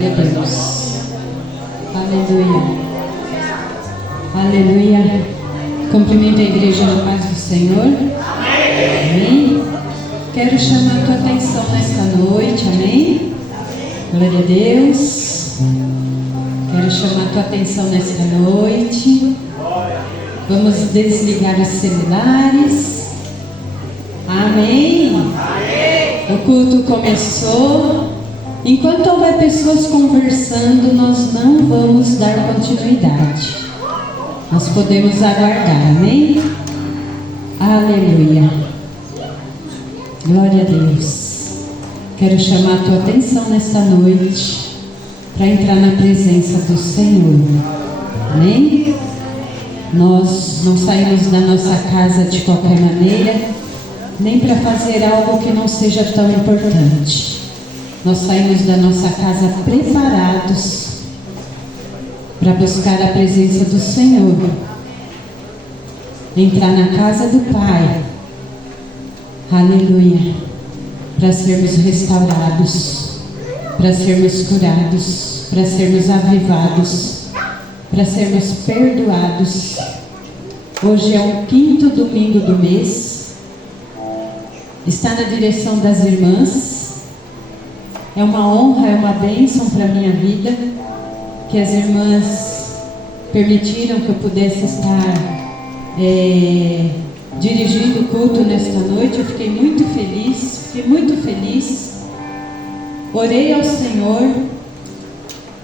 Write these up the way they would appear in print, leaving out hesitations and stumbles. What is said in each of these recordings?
Deus. Aleluia. Aleluia. Cumprimento a igreja na paz do Senhor. Amém. Quero chamar a tua atenção nesta noite. Amém. Glória a Deus. Quero chamar a tua atenção nesta noite. Vamos desligar os celulares. Amém. O culto começou. Enquanto houver pessoas conversando, nós não vamos dar continuidade. Nós podemos aguardar, amém? Aleluia. Glória a Deus. Quero chamar a tua atenção nesta noite para entrar na presença do Senhor. Amém? Nós não saímos da nossa casa de qualquer maneira, nem para fazer algo que não seja tão importante. Nós saímos da nossa casa preparados para buscar a presença do Senhor, entrar na casa do Pai, aleluia, para sermos restaurados, para sermos curados, para sermos avivados, para sermos perdoados. Hoje é o 5º domingo do mês, está na direção das irmãs. É uma honra, é uma bênção para a minha vida que as irmãs permitiram que eu pudesse estar dirigindo o culto nesta noite. Eu fiquei muito feliz. Orei ao Senhor.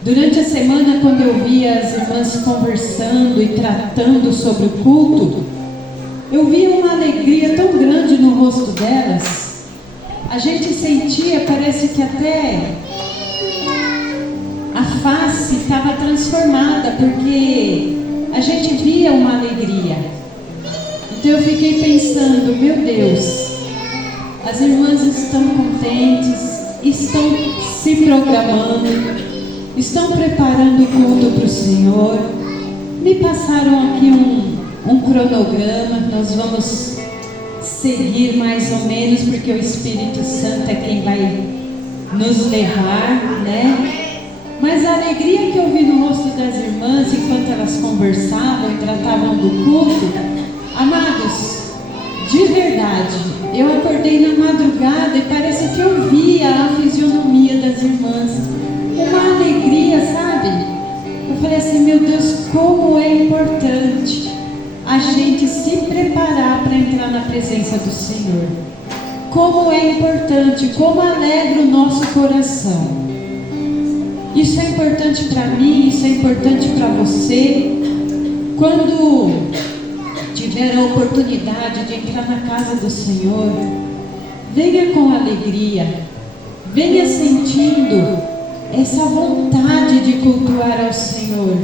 Durante a semana, quando eu via as irmãs conversando e tratando sobre o culto, eu via uma alegria tão grande no rosto delas. A gente sentia, parece que até a face estava transformada, porque a gente via uma alegria. Então eu fiquei pensando, meu Deus, as irmãs estão contentes, estão se programando, estão preparando o culto para o Senhor. Me passaram aqui um cronograma, nós vamos seguir mais ou menos, porque o Espírito Santo é quem vai nos levar, né? Mas a alegria que eu vi no rosto das irmãs enquanto elas conversavam e tratavam do culto, amados, de verdade, eu acordei na madrugada e parece que eu via a fisionomia das irmãs, uma alegria, sabe? Eu falei assim, meu Deus, como é importante a gente se preparar para entrar na presença do Senhor. Como é importante, como alegra o nosso coração. Isso é importante para mim, isso é importante para você. Quando tiver a oportunidade de entrar na casa do Senhor, venha com alegria, venha sentindo essa vontade de cultuar ao Senhor.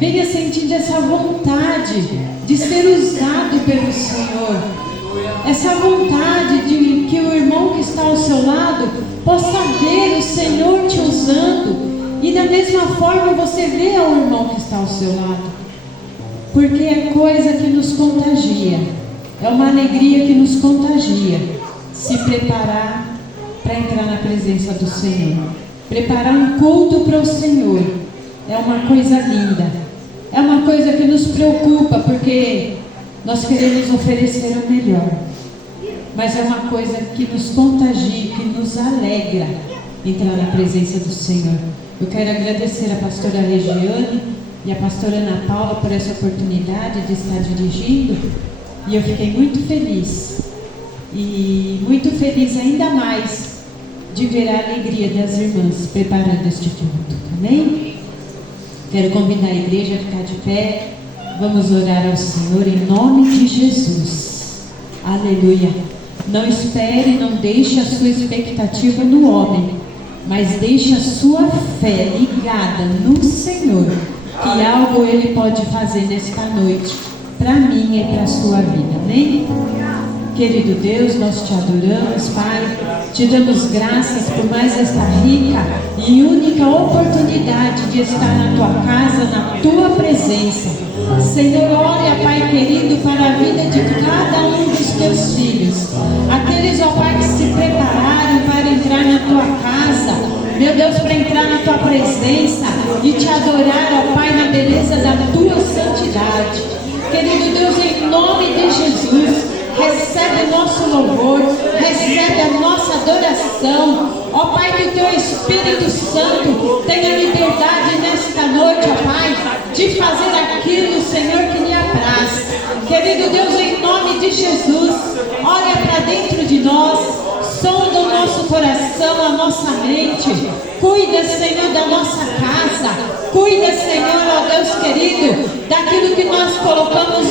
Venha sentindo essa vontade de ser usado pelo Senhor. Essa vontade de que o irmão que está ao seu lado possa ver o Senhor te usando. E da mesma forma você vê o irmão que está ao seu lado. Porque é coisa que nos contagia. É uma alegria que nos contagia. Se preparar para entrar na presença do Senhor. Preparar um culto para o Senhor. É uma coisa linda. É uma coisa que nos preocupa, porque nós queremos oferecer o melhor. Mas é uma coisa que nos contagia, que nos alegra entrar na presença do Senhor. Eu quero agradecer a pastora Regiane e a pastora Ana Paula por essa oportunidade de estar dirigindo. E eu fiquei muito feliz. E muito feliz ainda mais de ver a alegria das irmãs preparando este culto. Amém? Quero convidar a igreja a ficar de pé. Vamos orar ao Senhor em nome de Jesus. Aleluia. Não espere, não deixe a sua expectativa no homem, mas deixe a sua fé ligada no Senhor, que algo Ele pode fazer nesta noite, para mim e para a sua vida. Amém? Querido Deus, nós te adoramos, Pai. Te damos graças por mais esta rica e única oportunidade de estar na tua casa, na tua presença. Senhor, olha, Pai querido, para a vida de cada um dos teus filhos. Aqueles, ó Pai, que se prepararam para entrar na tua casa. meu Deus, para entrar na tua presença e te adorar, ó Pai, na beleza da tua santidade. Querido Deus, em nome de Jesus, recebe o nosso louvor, recebe a nossa adoração. Ó Pai, que o teu Espírito Santo tenha liberdade nesta noite, ó Pai, de fazer aquilo, Senhor, que lhe apraz. Querido Deus, em nome de Jesus, olha para dentro de nós, sonda o nosso coração, a nossa mente. Cuida, Senhor, da nossa casa. Cuida, Senhor, ó Deus querido, daquilo que nós colocamos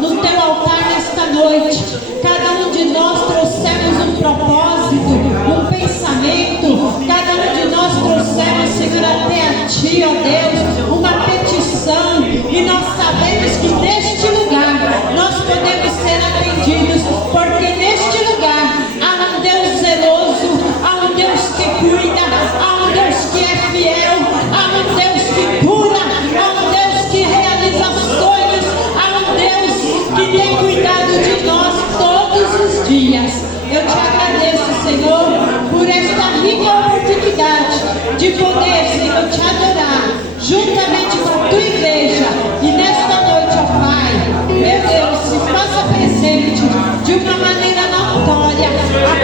no teu altar nesta noite. Cada um de nós trouxemos um propósito, um pensamento. Cada um de nós trouxemos, Senhor, até a Ti, ó Deus, uma petição. E nós sabemos que neste lugar nós podemos ser atendidos, porque neste lugar há um Deus zeloso, há um Deus que cuida, há um Deus que é fiel, há um Deus que cura, há um Deus que realiza sonhos, há um Deus que tem cuidado de nós todos os dias. Eu te agradeço, Senhor, por esta rica oportunidade de poder, Senhor, te adorar juntamente com a tua igreja. E nesta noite, ó Pai, meu Deus, se faça presente de uma maneira notória, a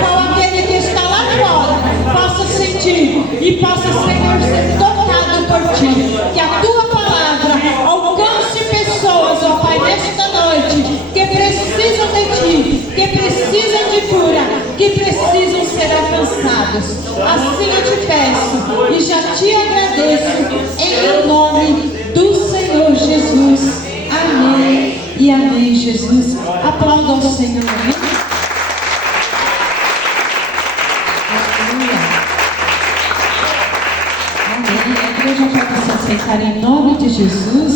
qual aquele que está lá fora possa sentir e possa, Senhor, ser tocado por Ti. Que a Tua palavra alcance pessoas, ó Pai, nesta noite, que precisam de Ti, que precisam de cura, que precisam ser alcançados. Assim eu te peço e já te agradeço em nome do Senhor Jesus. Amém e amém, Jesus. Aplauda ao Senhor. Amém. Aleluia. Amém. A igreja pode se aceitar em nome de Jesus.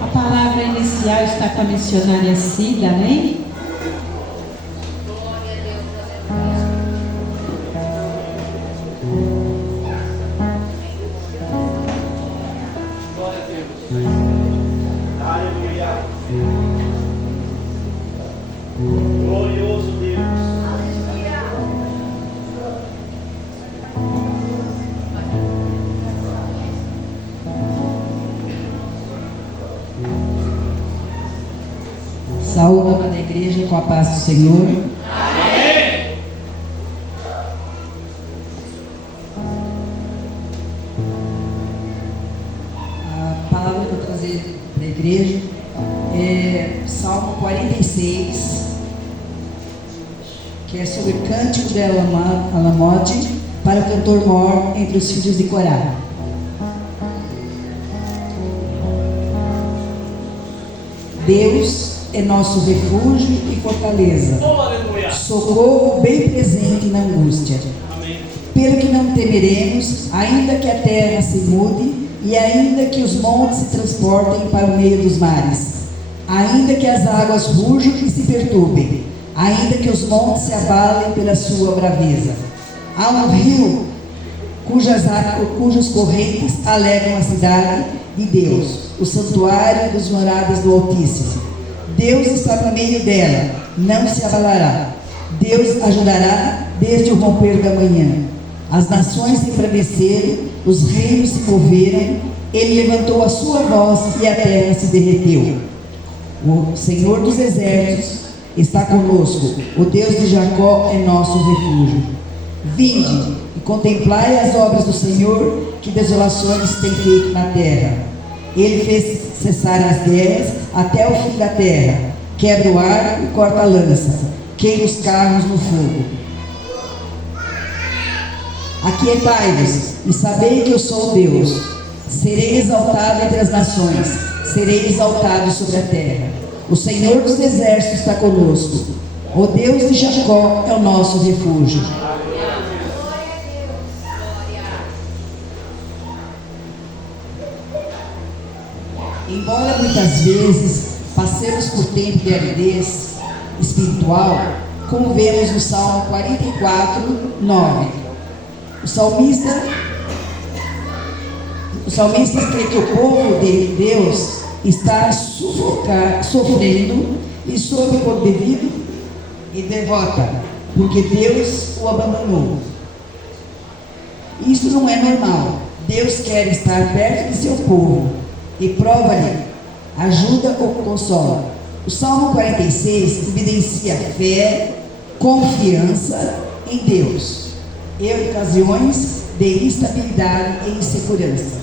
A palavra inicial está com a missionária Cida. Amém. Glorioso Deus. Saúde a amada igreja com a paz do Senhor. Amém. A palavra que eu vou trazer para a igreja é Salmo 46, que é sobre o cântico de Alamote para o cantor mor entre os filhos de Corá. Deus é nosso refúgio e fortaleza, socorro bem presente na angústia. Amém. Pelo que não temeremos, ainda que a terra se mude e ainda que os montes se transportem para o meio dos mares, ainda que as águas rujam e se perturbem, ainda que os montes se abalem pela sua braveza. Há um rio cujas correntes alegram a cidade de Deus, o santuário dos moradas do Altíssimo. Deus está no meio dela, não se abalará. Deus ajudará desde o romper da manhã. As nações se enfraqueceram, os reinos se moveram, ele levantou a sua voz e a terra se derreteu. O Senhor dos exércitos está conosco, o Deus de Jacó é nosso refúgio. Vinde e contemplai as obras do Senhor, que desolações tem feito na terra. Ele fez cessar as guerras até o fim da terra, quebra o arco e corta a lança, queima os carros no fogo. Aquietai-vos e sabei que eu sou Deus. Serei exaltado entre as nações, serei exaltado sobre a terra. O Senhor dos exércitos está conosco, o Deus de Jacó é o nosso refúgio. Embora muitas vezes passemos por tempo de aridez espiritual, como vemos no Salmo 44, 9. O salmista crê que o povo de Deus está sofrendo e sob o devido e derrota, porque Deus o abandonou. Isso não é normal. Deus quer estar perto de seu povo e prova-lhe, ajuda ou consola. O Salmo 46 evidencia fé, confiança em Deus, em ocasiões de instabilidade e insegurança.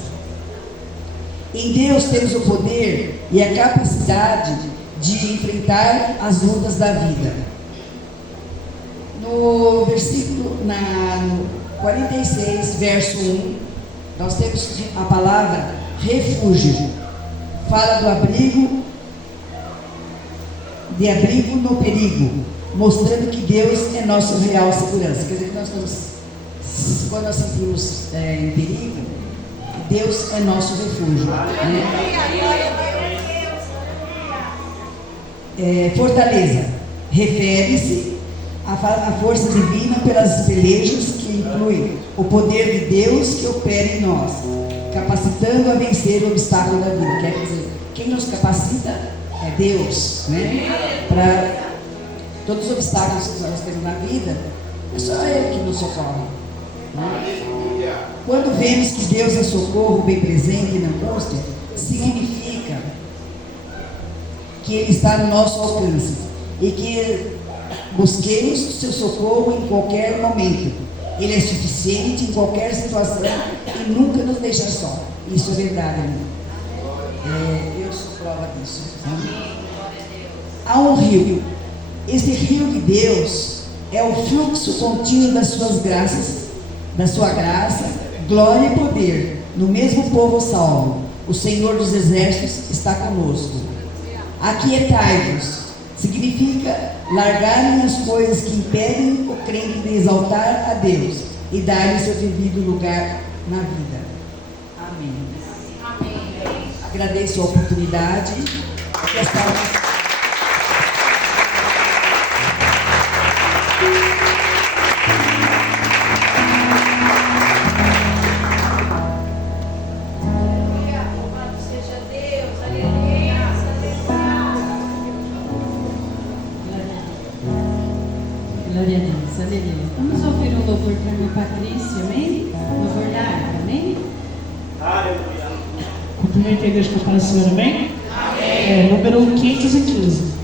Em Deus temos o poder e a capacidade de enfrentar as lutas da vida. No versículo, no 46, verso 1, nós temos a palavra refúgio. Fala do abrigo, de abrigo no perigo, mostrando que Deus é nossa real segurança. Quer dizer, que nós estamos, quando nós sentimos em perigo, Deus é nosso refúgio. Né? Fortaleza refere-se à força divina pelas pelejas que inclui o poder de Deus que opera em nós, capacitando a vencer o obstáculo da vida. Quer dizer, quem nos capacita é Deus, né? Para todos os obstáculos que nós temos na vida, é só Ele que nos socorre. Né? Quando vemos que Deus é socorro bem presente na angústia, significa que Ele está no nosso alcance e que busquemos o seu socorro em qualquer momento. Ele é suficiente em qualquer situação e nunca nos deixa só. Isso é verdade, amigo. Eu sou prova disso. Há um rio. Esse rio de Deus é o fluxo contínuo das suas graças, da sua graça, glória e poder, no mesmo povo salvo. O Senhor dos Exércitos está conosco. Aquietai-vos significa largarem as coisas que impedem o crente de exaltar a Deus e dar-lhe seu devido lugar na vida. Amém. Agradeço a oportunidade. Glória a Deus, aleluia. Vamos ouvir um louvor para a Patrícia, amém? Louvor da harpa, amém? Aleluia. Cumprimento a igreja com a paz do Senhor, amém? Amém. Número 515.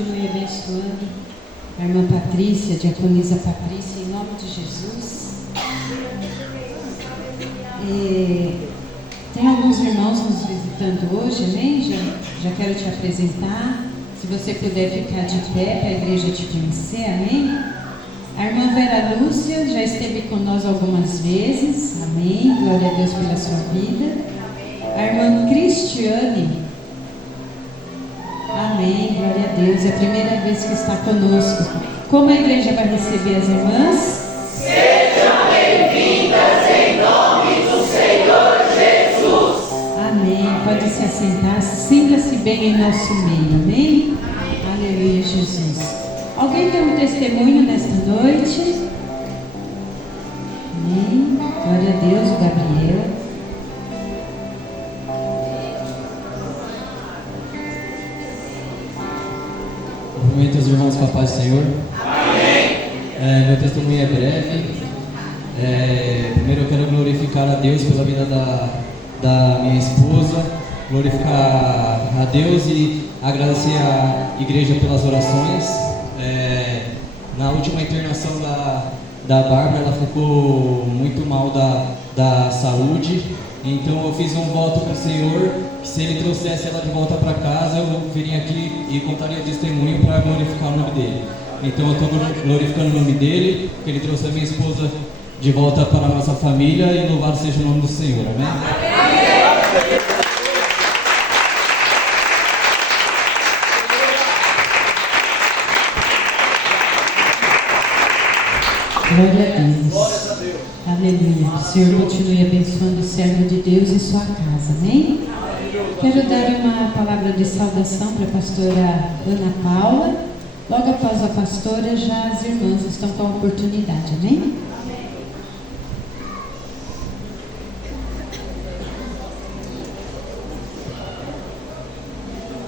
continue abençoando a irmã Patrícia, a diaconisa Patrícia, em nome de Jesus. Tem alguns irmãos nos visitando hoje, amém? Já quero te apresentar. Se você puder ficar de pé para a igreja te conhecer, amém? A irmã Vera Lúcia já esteve com nós algumas vezes, amém? Glória a Deus pela sua vida. A irmã Cristiane, amém, glória a Deus, é a primeira vez que está conosco. Como a igreja vai receber as irmãs? Sejam bem-vindas em nome do Senhor Jesus. Amém, pode se assentar, sinta-se bem em nosso meio, amém? Aleluia, Jesus. Alguém tem um testemunho nesta noite? Amém, glória a Deus, o Gabriel. Cumprimento os irmãos com a paz do Senhor. Amém. Meu testemunho é breve. Primeiro eu quero glorificar a Deus pela vida da minha esposa, glorificar a Deus e agradecer à igreja pelas orações. Na última internação da Bárbara, ela ficou muito mal da saúde. Então eu fiz um voto com o Senhor, que se Ele trouxesse ela de volta para casa, eu viria aqui e contaria testemunho para glorificar o nome dele. Então eu estou glorificando o nome dele, que Ele trouxe a minha esposa de volta para a nossa família, e louvado seja o nome do Senhor, amém? Glória a Deus. Aleluia. O Senhor continue abençoando o servo de Deus e sua casa, amém? Quero dar uma palavra de saudação para a pastora Ana Paula. Logo após a pastora, já as irmãs estão com a oportunidade, amém?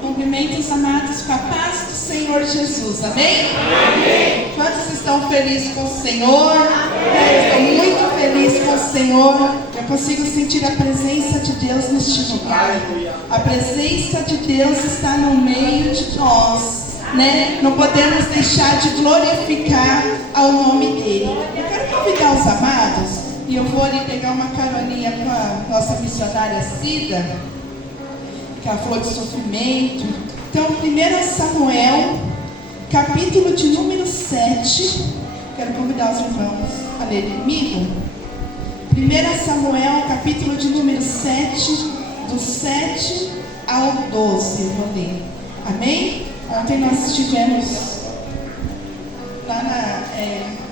Cumprimentos, amados, com a paz do Senhor Jesus, amém? Amém. Quantos estão felizes com o Senhor? Eu estou muito feliz com o Senhor. Eu consigo sentir a presença de Deus neste lugar. A presença de Deus está no meio de nós, né? Não podemos deixar de glorificar ao nome dele. Eu quero convidar os amados, e eu vou ali pegar uma caroninha com a nossa missionária Cida, que ela falou de sofrimento. Então, 1 Samuel, capítulo de número 7. Quero convidar os irmãos a lerem comigo. 1 Samuel, capítulo de número 7, do 7 ao 12. Eu vou ler. Amém? Ontem nós estivemos lá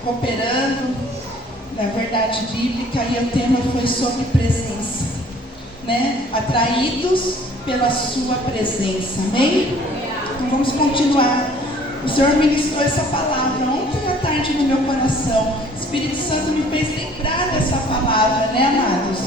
cooperando na verdade bíblica, e o tema foi sobre presença, né? Atraídos pela sua presença, amém? Então vamos continuar. O Senhor ministrou essa palavra ontem à tarde no meu coração. O Espírito Santo me fez lembrar dessa palavra, né, amados?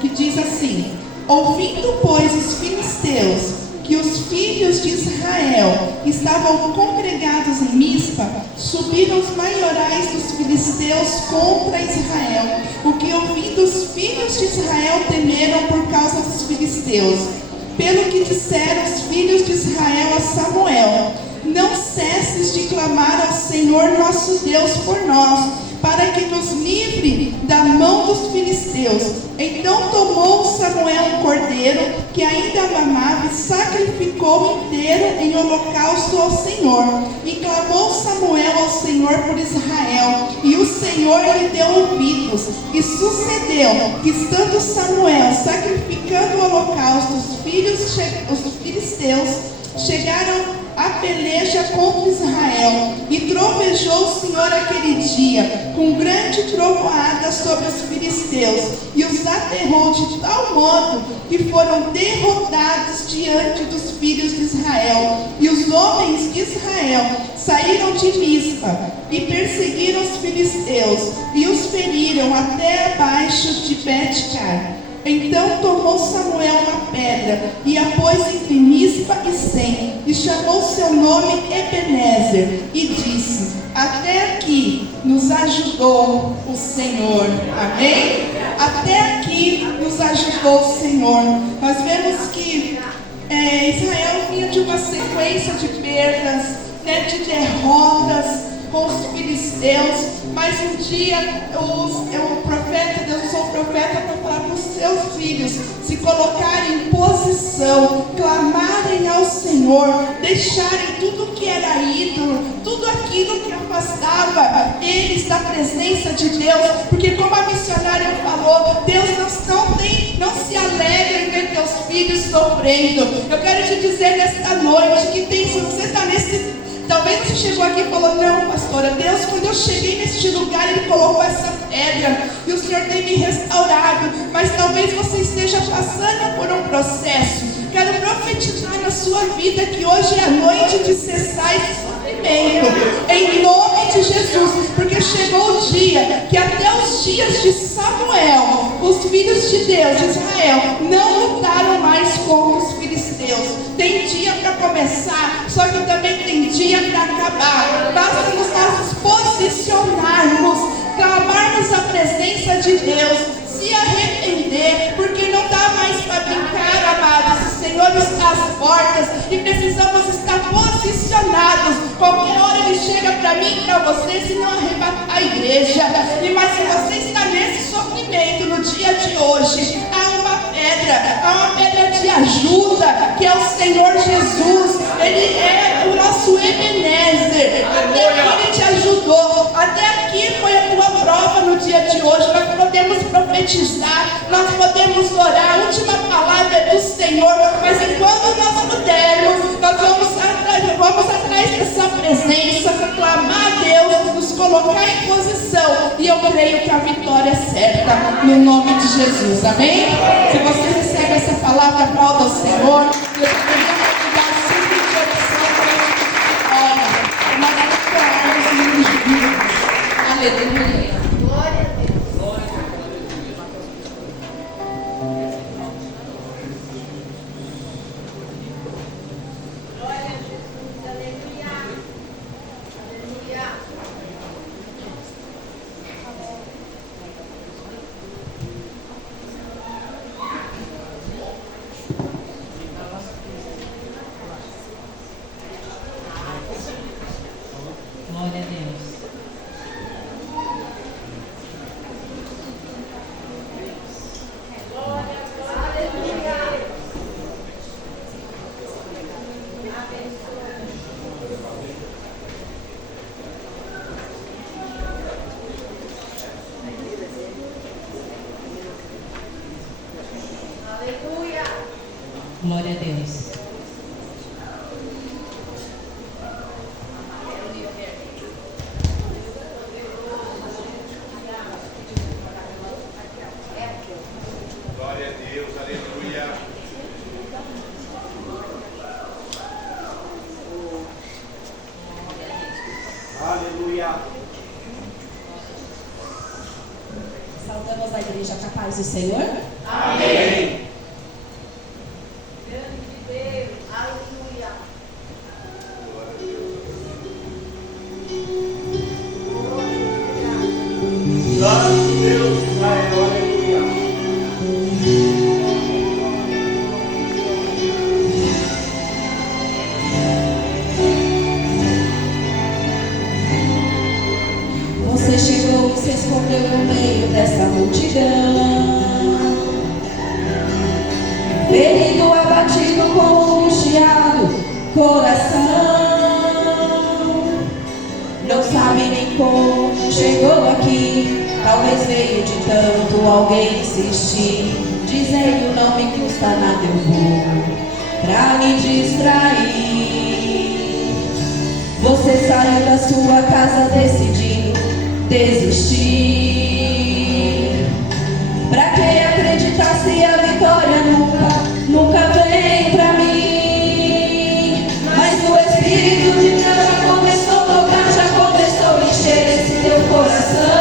Que diz assim: ouvindo, pois, os filisteus que os filhos de Israel estavam congregados em Mispa, subiram os maiorais dos filisteus contra Israel, o que ouvindo os filhos de Israel temeram por causa dos filisteus. Pelo que disseram os filhos de Israel a Samuel: não cesses de clamar ao Senhor nosso Deus por nós, para que nos livre da mão dos filisteus. Então tomou Samuel um cordeiro que ainda mamava e sacrificou inteiro em holocausto ao Senhor. E clamou Samuel ao Senhor por Israel, e o Senhor lhe deu ouvidos. E sucedeu que, estando Samuel sacrificando o holocausto, os filisteus chegaram a peleja contra Israel, e trovejou o Senhor aquele dia com grande trovoada sobre os filisteus, e os aterrou de tal modo que foram derrotados diante dos filhos de Israel. E os homens de Israel saíram de Mispa e perseguiram os filisteus e os feriram até abaixo de Bet-car. Então tomou Samuel uma pedra e a pôs entre Mispa e Sem, e chamou seu nome Ebenezer, e disse: até aqui nos ajudou o Senhor. Amém? Até aqui nos ajudou o Senhor. Nós vemos que Israel vinha de uma sequência de perdas, né, de derrotas com os filisteus. Mas um dia o profeta, Deus usou o profeta para falar para os seus filhos se colocarem em posição, clamarem ao Senhor, deixarem tudo que era ídolo, tudo aquilo que afastava eles da presença de Deus, porque como a missionária falou, Deus não se alegra em ver teus filhos sofrendo. Eu quero te dizer nesta noite que se você está nesse... Talvez você chegou aqui e falou, não, pastora, Deus, quando eu cheguei neste lugar, Ele colocou essa pedra e o Senhor tem me restaurado. Mas talvez você esteja passando por um processo. Quero profetizar na sua vida que hoje é a noite de cessar esse sofrimento, em nome de Jesus, porque chegou o dia que até os dias de Samuel, os filhos de Deus, de Israel, não lutaram mais contra os filisteus. Tem dia para começar, só que também tem dia para acabar. Basta nós posicionarmos, clamarmos a presença de Deus, se arrepender, porque não dá mais para brincar, amados. O Senhor está às portas e precisamos estar posicionados. Qualquer hora Ele chega para mim e para você, se não arrebatar a igreja. Mas se você está nesse sofrimento no dia de hoje, há uma pedra de ajuda, que é o Senhor Jesus. Ele é o nosso Ebenezer. Até aqui Ele te ajudou, até aqui foi a tua prova no dia de hoje. Nós podemos profetizar, nós podemos orar, a última palavra é do Senhor, mas enquanto nós pudermos, nós vamos atrás dessa presença, clamar a Deus, nos colocar em posição, e eu creio que a vitória é certa, no nome de Jesus, amém? Se você recebe essa palavra, aplauda ao Senhor. Eu queria convidar sempre de oração para a gente nós declararmos o nome de Deus. Aleluia. Glória a Deus. Glória a Deus. Glória a Deus, aleluia. Aleluia. Saudamos a igreja com a paz do Senhor. Amém. Glória a Deus, Israel, aleluia. Você chegou e se escondeu no meio dessa multidão, ferido, abatido, com um chiado coração. Não sabe nem como chegou aqui. Talvez veio de tanto alguém insistir, dizendo não me custa nada, eu vou pra me distrair. Você saiu da sua casa decidindo desistir. Pra quem acreditar se a vitória nunca vem pra mim. Mas o Espírito de Deus já começou a tocar, já começou a encher esse teu coração.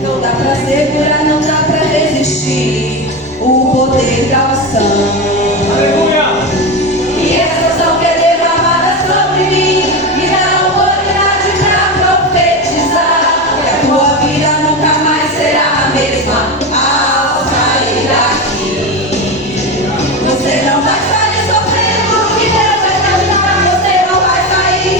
Não dá pra segurar, não dá pra resistir o poder da unção. Aleluia. E essa unção quer derramada sobre mim, me dá autoridade pra profetizar. Que a tua vida nunca mais será a mesma ao sair daqui. Você não vai sair sofrendo, que Deus vai cantar. Você não vai sair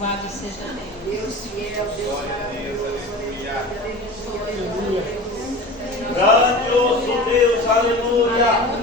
Louvado seja Deus. Deus fiel, Deus maravilhoso. Aleluia. Grandioso Deus, aleluia.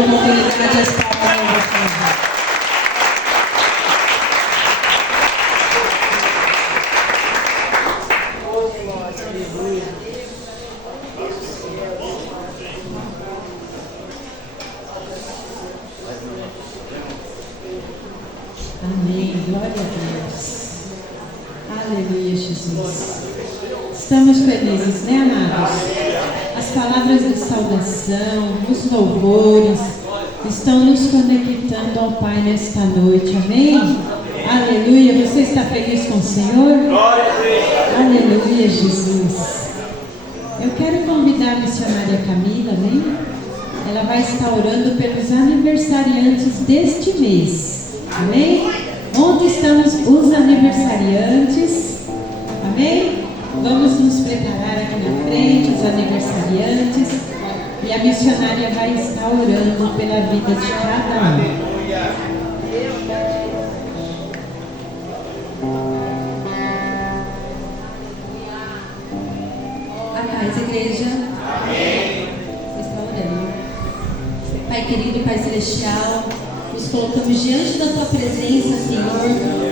dou oportunidade às palavras. Amém. Glória a Deus. Aleluia, Jesus. Estamos felizes, né, amados? As palavras de saudação, os louvores estão nos conectando ao Pai nesta noite. Amém? Aleluia. Você está feliz com o Senhor? Aleluia, Jesus. Eu quero convidar a missionária Camila, amém? Ela vai estar orando pelos aniversariantes deste mês. Amém? Onde estão os aniversariantes? Amém? Vamos nos preparar aqui na frente, os aniversariantes. E a missionária vai estar orando pela vida de cada um. A paz, igreja. Amém. Vocês estão orando. Pai querido, Pai celestial, nos colocamos diante da Tua presença, Senhor,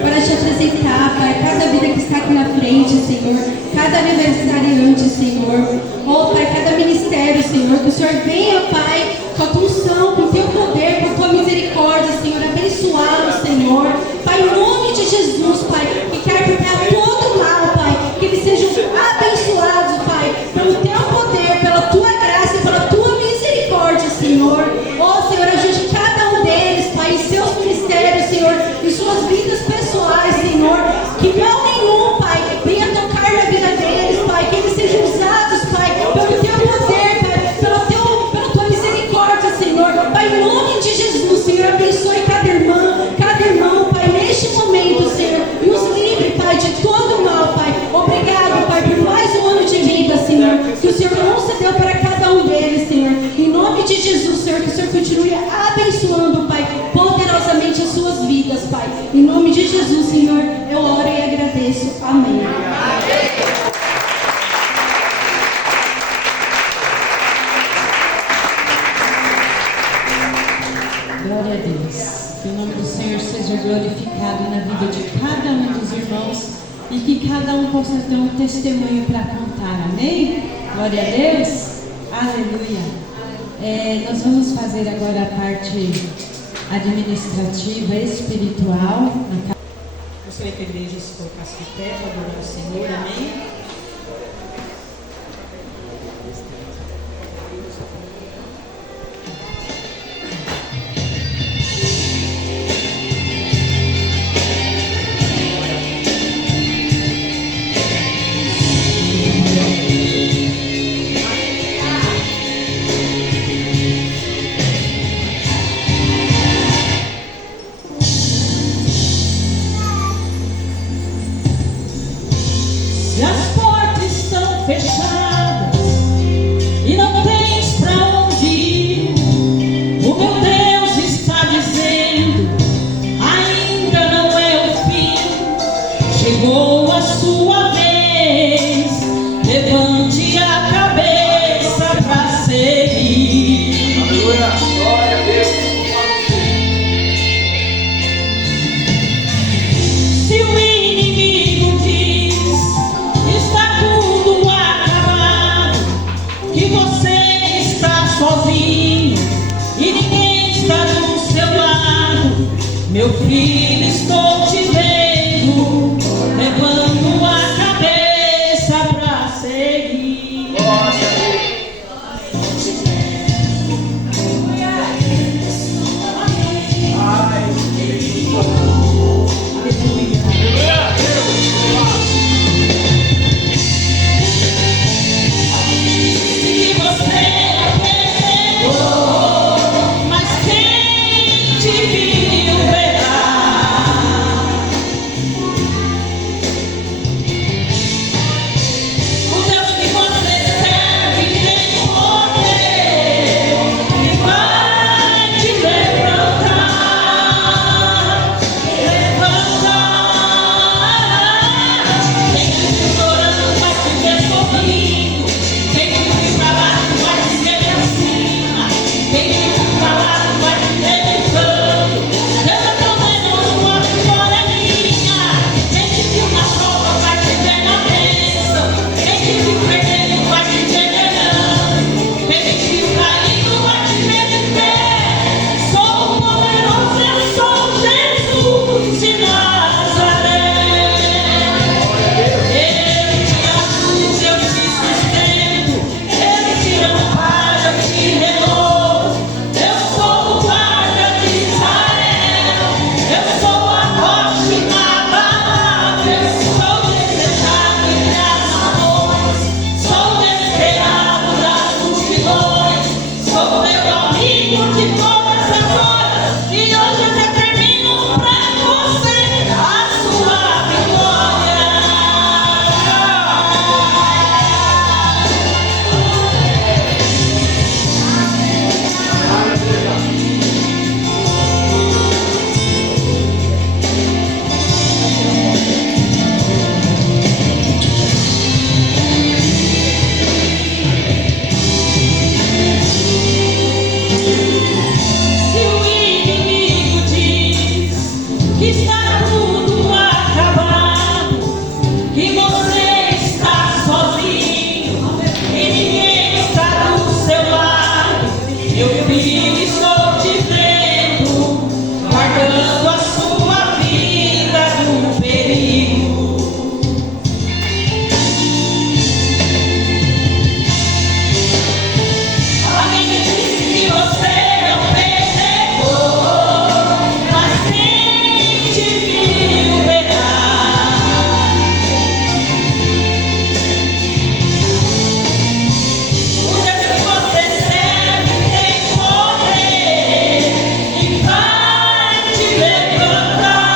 para Te apresentar, Pai, cada vida que está aqui na frente, Senhor, cada aniversariante, Senhor, oh, Pai, cada ministério, Senhor, que o Senhor venha, Pai, com a Tua unção, com o Teu poder, com a Tua misericórdia, Senhor, abençoá-lo, Senhor, Pai, em nome de Jesus, Pai, que quer pegar todo mal, Pai, que eles sejam abençoados, Pai, pelo Teu poder, pela Tua graça e pela Tua misericórdia, Senhor, oh, Senhor, ajude cada um deles, Pai, em seus ministérios, Senhor, em suas vidas pessoais, Senhor, que mal nenhum, Pai, venha tocar na vida deles, Pai, que eles sejam usados, Pai, pelo Teu poder, Pai, pela Tua misericórdia, Senhor, Pai, em nome de Jesus, Senhor, abençoe cada irmão, Pai, neste momento, Senhor, nos livre, Pai, de todo mal, Pai, obrigado, Pai, por mais um ano de vida, Senhor, que o Senhor concedeu para cada um deles, Senhor, em nome de Jesus, Senhor, que o Senhor continue abençoando, Pai, poderosamente as suas vidas, Pai, em nome de Jesus, Senhor, eu oro e agradeço, amém. Glória a Deus. Que o nome do Senhor seja glorificado na vida de cada um dos irmãos e que cada um possa ter um testemunho para contar. Amém? Glória a Deus. Aleluia. Nós vamos fazer agora a parte administrativa, espiritual. Gostaria que a igreja se colocasse de pé para adorar o Senhor. Amém? E as portas estão fechadas e não tens pra onde ir. O meu Deus está dizendo: ainda não é o fim. Chegou a sua vez. Levante a cabeça pra seguir. Aleluia. Glória a Deus. Se o inimigo diz está tudo acabado, que você está sozinho e ninguém está do seu lado, meu filho, estou te vendo, levando a cabeça pra seguir. Se você perdeu, mas quem te viu verá. inimigo de todas as horas. E hoje eu determino para você a sua vitória. Se o inimigo diz que está tudo acabado, que você está sozinho e ninguém está do seu lado, meu filho, estou te vendo, guardando a sua vida do perigo. Alguém me disse que você não pecou, mas quem te viu pecar? O Deus que você serve tem poder e vai te levantar,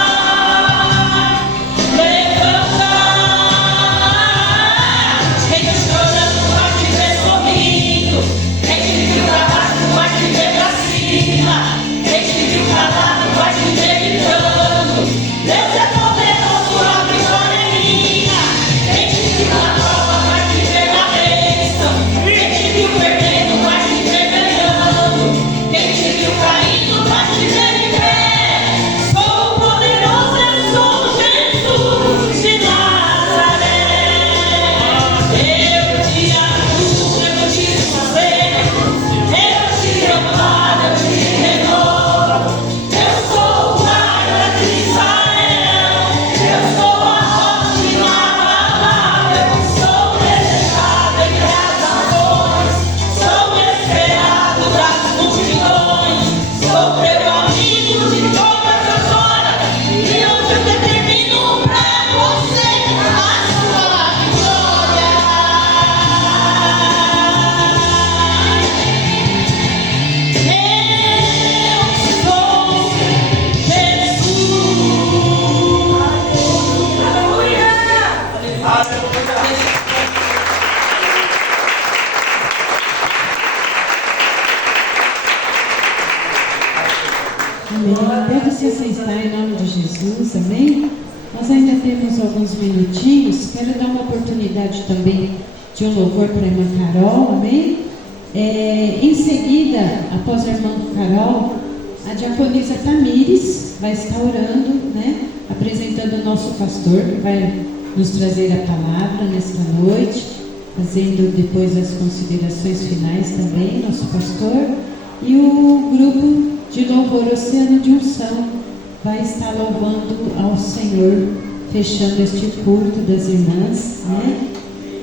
levantar. Quem te chorando vai te ver sorrindo, quem te viu pra baixo vai te ver pra cima, quem te viu calado vai te ver gritando. Deus é poderoso, a vitória é minha. Quem te viu na prova vai te ver na bênção, quem te viu perdendo vai te ver ganhando, quem te viu caindo vai te ver de pé. Sou poderoso, eu sou Jesus de Nazaré. Eu te ajudo, eu te sustento, eu te amparo, eu te renovo. Eu sou o guarda de Israel, eu sou a rocha inabalável, sou desejado entre as nações, sou esperado das multidões, sou teu amigo de todas as horas, e hoje eu determino pra você a sua vitória. Eu sou Jesus. Aleluia. Amém. Pode se assentar em nome de Jesus, amém? Nós ainda temos alguns minutinhos. Quero dar uma oportunidade também de um louvor para a irmã Carol, amém? Em seguida, após a irmã Carol, a diaconisa Tamires vai estar orando, né? Apresentando o nosso pastor, que vai nos trazer a palavra nesta noite, fazendo depois as considerações finais também, nosso pastor. E o grupo de louvor Oceano de Unção vai estar louvando ao Senhor, fechando este culto das irmãs, né?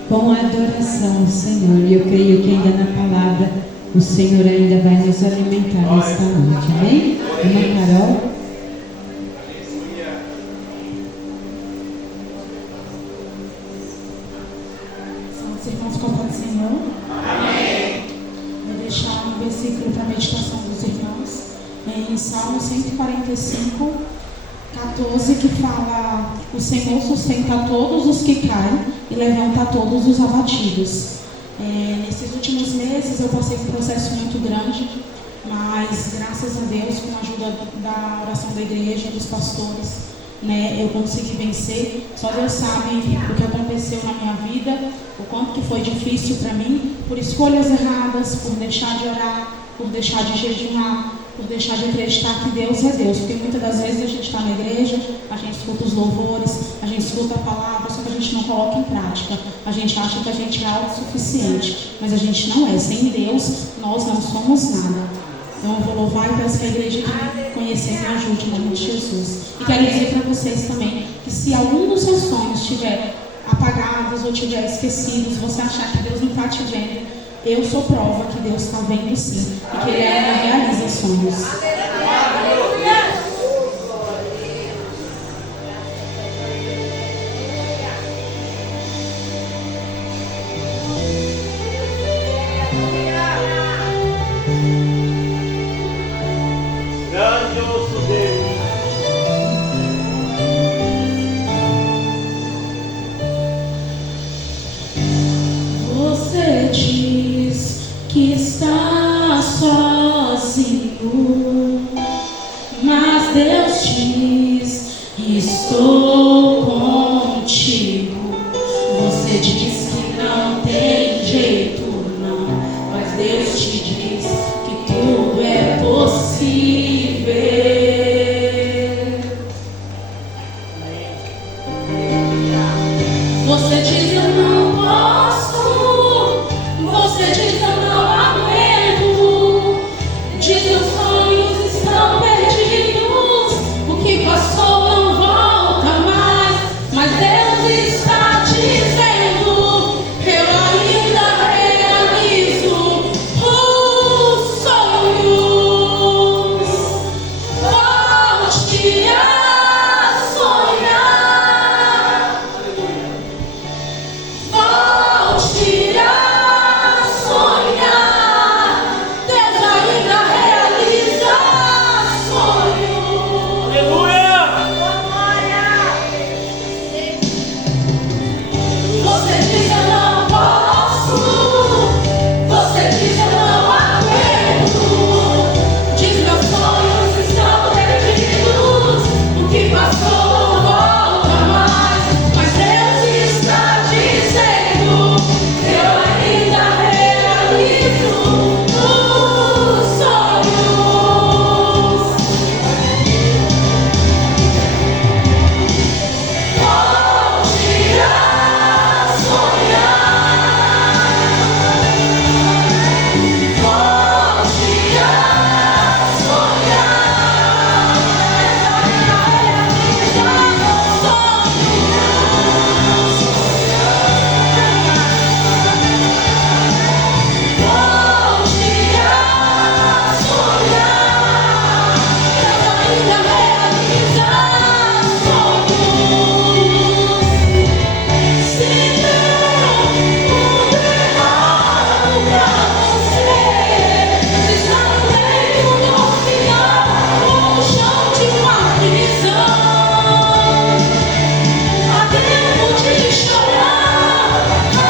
Com a adoração ao Senhor. E eu creio que ainda na palavra o Senhor ainda vai nos alimentar nesta noite, amém? Irmã Carol. São os irmãos com a paz do Senhor. Amém. Vou deixar um versículo para a meditação dos irmãos. Em Salmo 145, 14, que fala: o Senhor sustenta todos os que caem e levanta todos os abatidos. Nesses últimos meses eu passei por um processo muito grande, mas graças a Deus, com a ajuda da oração da igreja, dos pastores, né, eu consegui vencer. Só Deus sabe o que aconteceu na minha vida, o quanto que foi difícil para mim, por escolhas erradas, por deixar de orar, por deixar de jejuar, por deixar de acreditar que Deus é Deus. Porque muitas das vezes a gente está na igreja, a gente escuta os louvores, a gente escuta a palavra, só que a gente não coloca em prática. A gente acha que a gente é autossuficiente, mas a gente não é. Sem Deus, nós não somos nada. Então eu vou louvar e peço que a igreja que me conhecer me ajude em nome de Jesus. E quero dizer para vocês também que se algum dos seus sonhos estiver apagados ou estiver esquecidos, você achar que Deus não está te vendo, eu sou prova que Deus está vendo sim, e que Ele ainda realiza sonhos. Deus diz: estou contigo. Você diz que não tem jeito, não, mas Deus te diz que tudo é possível. Você diz: eu não posso. Você diz: eu não aguento. Diz: meus sonhos estão perdidos. O que passou não volta mais. Mas Deus está dizendo: eu ainda realizo os sonhos. Volte a sonhar. Volte a sonhar. Deus ainda realiza sonhos. Aleluia! Você diz: eu não posso. Você diz: eu não aguento. Diz: meus sonhos estão perdidos. O que passou não volta mais. Mas Deus está dizendo: eu ainda realizo os sonhos. Volte a sonhar. Volte a sonhar. Volte a sonhar. Deus ainda realiza sonhos. Se der tudo errado pra você, se está no meio do final ou no chão de uma prisão, há tempo de chorar, há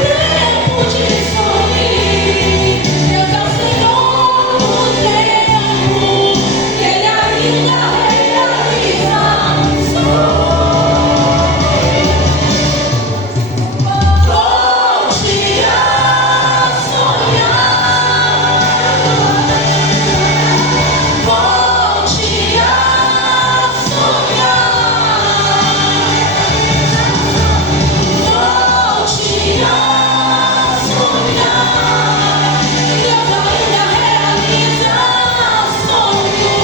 tempo de sorrir. Deus é o Senhor do tempo, Ele ainda realiza sonhos. Volte a sonhar. Volte a sonhar. Volte a sonhar. Deus ainda realiza sonhos.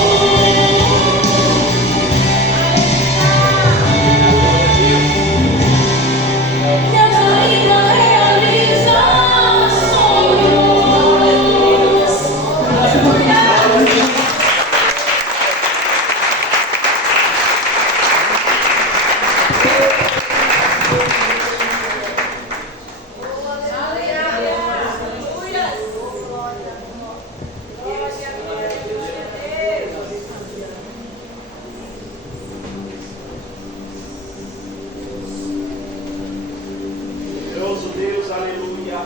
Deus ainda realiza sonhos. Poderoso Deus, aleluia.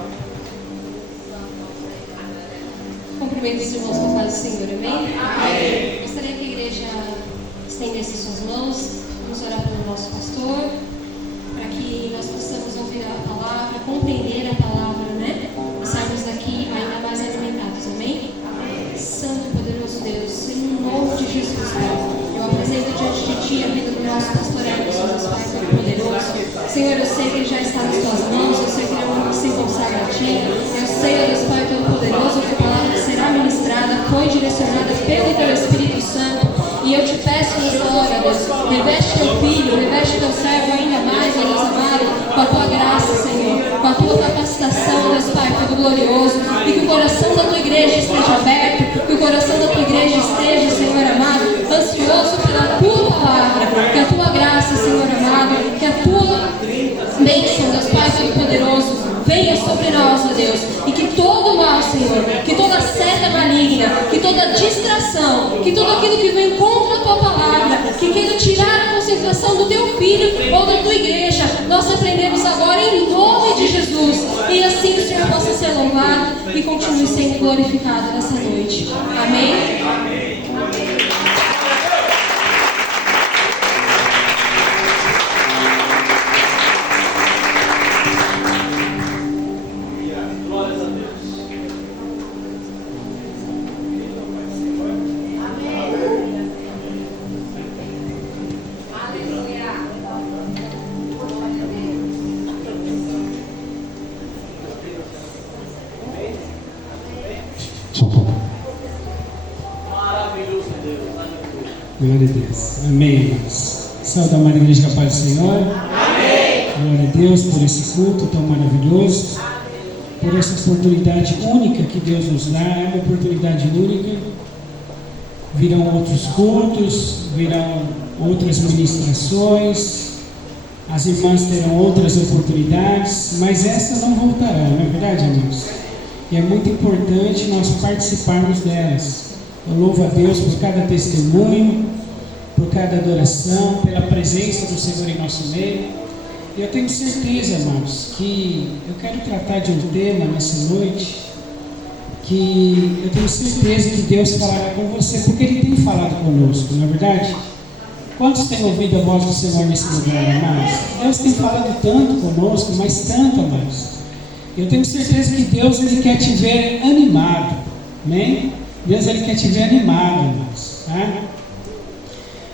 Cumprimento os irmãos com a paz do Senhor, amém? Gostaria que a igreja estendesse suas mãos, vamos orar pelo nosso pastor, para que nós possamos ouvir a palavra, compreender a palavra, né? E sairmos daqui ainda mais alimentados, amém? Santo e poderoso Deus, em nome de Jesus, Pai, eu apresento diante de Ti a vida do nosso pastor Emerson, Deus Pai Todo-Poderoso. Senhor, eu sei que ele já está nas Tuas mãos, eu sei que ele se consagra a Ti, eu sei, ó Deus Pai Todo-Poderoso, que a palavra que será ministrada foi direcionada pelo Teu Espírito Santo, e eu te peço nessa hora, Deus, reveste Teu filho, reveste Teu servo ainda mais, ó Deus amado, com a Tua graça, Senhor, com a Tua capacitação, Deus Pai Todo-Glorioso, e que o coração da Tua igreja esteja aberto, que o coração da Tua igreja esteja, Senhor amado, ansioso pela Tua palavra, que a Tua graça, Senhor amado, que a Tua bênção, Deus Pai Todo-Poderoso, venha sobre nós, ó Deus, e que todo mal, Senhor, que toda seta maligna, que toda distração, que tudo aquilo que vem contra a Tua palavra, que queira tirar a concentração do Teu filho ou da Tua igreja, nós aprendemos agora em nome de Jesus, e assim o Senhor possa ser louvado e continue sendo glorificado nessa noite. Amém? maravilhoso Deus. Aleluia. Glória a Deus. Amém, irmãos. Saúde a amada igreja, com a paz do Senhor. Amém. Glória a Deus por esse culto tão maravilhoso, por essa oportunidade única que Deus nos dá. É uma oportunidade única. Virão outros cultos, virão outras ministrações, as irmãs terão outras oportunidades, mas essa não voltará, não é verdade, irmãos? E é muito importante nós participarmos delas. Eu louvo a Deus por cada testemunho, por cada adoração, pela presença do Senhor em nosso meio. E eu tenho certeza, irmãos, que eu quero tratar de um tema nessa noite, que eu tenho certeza que Deus falará com você, porque Ele tem falado conosco, não é verdade? Quantos têm ouvido a voz do Senhor nesse lugar, amados? Deus tem falado tanto conosco, mas tanto, amados. Eu tenho certeza que Deus, Ele quer te ver animado, amém? Deus, Ele quer te ver animado, amados, tá?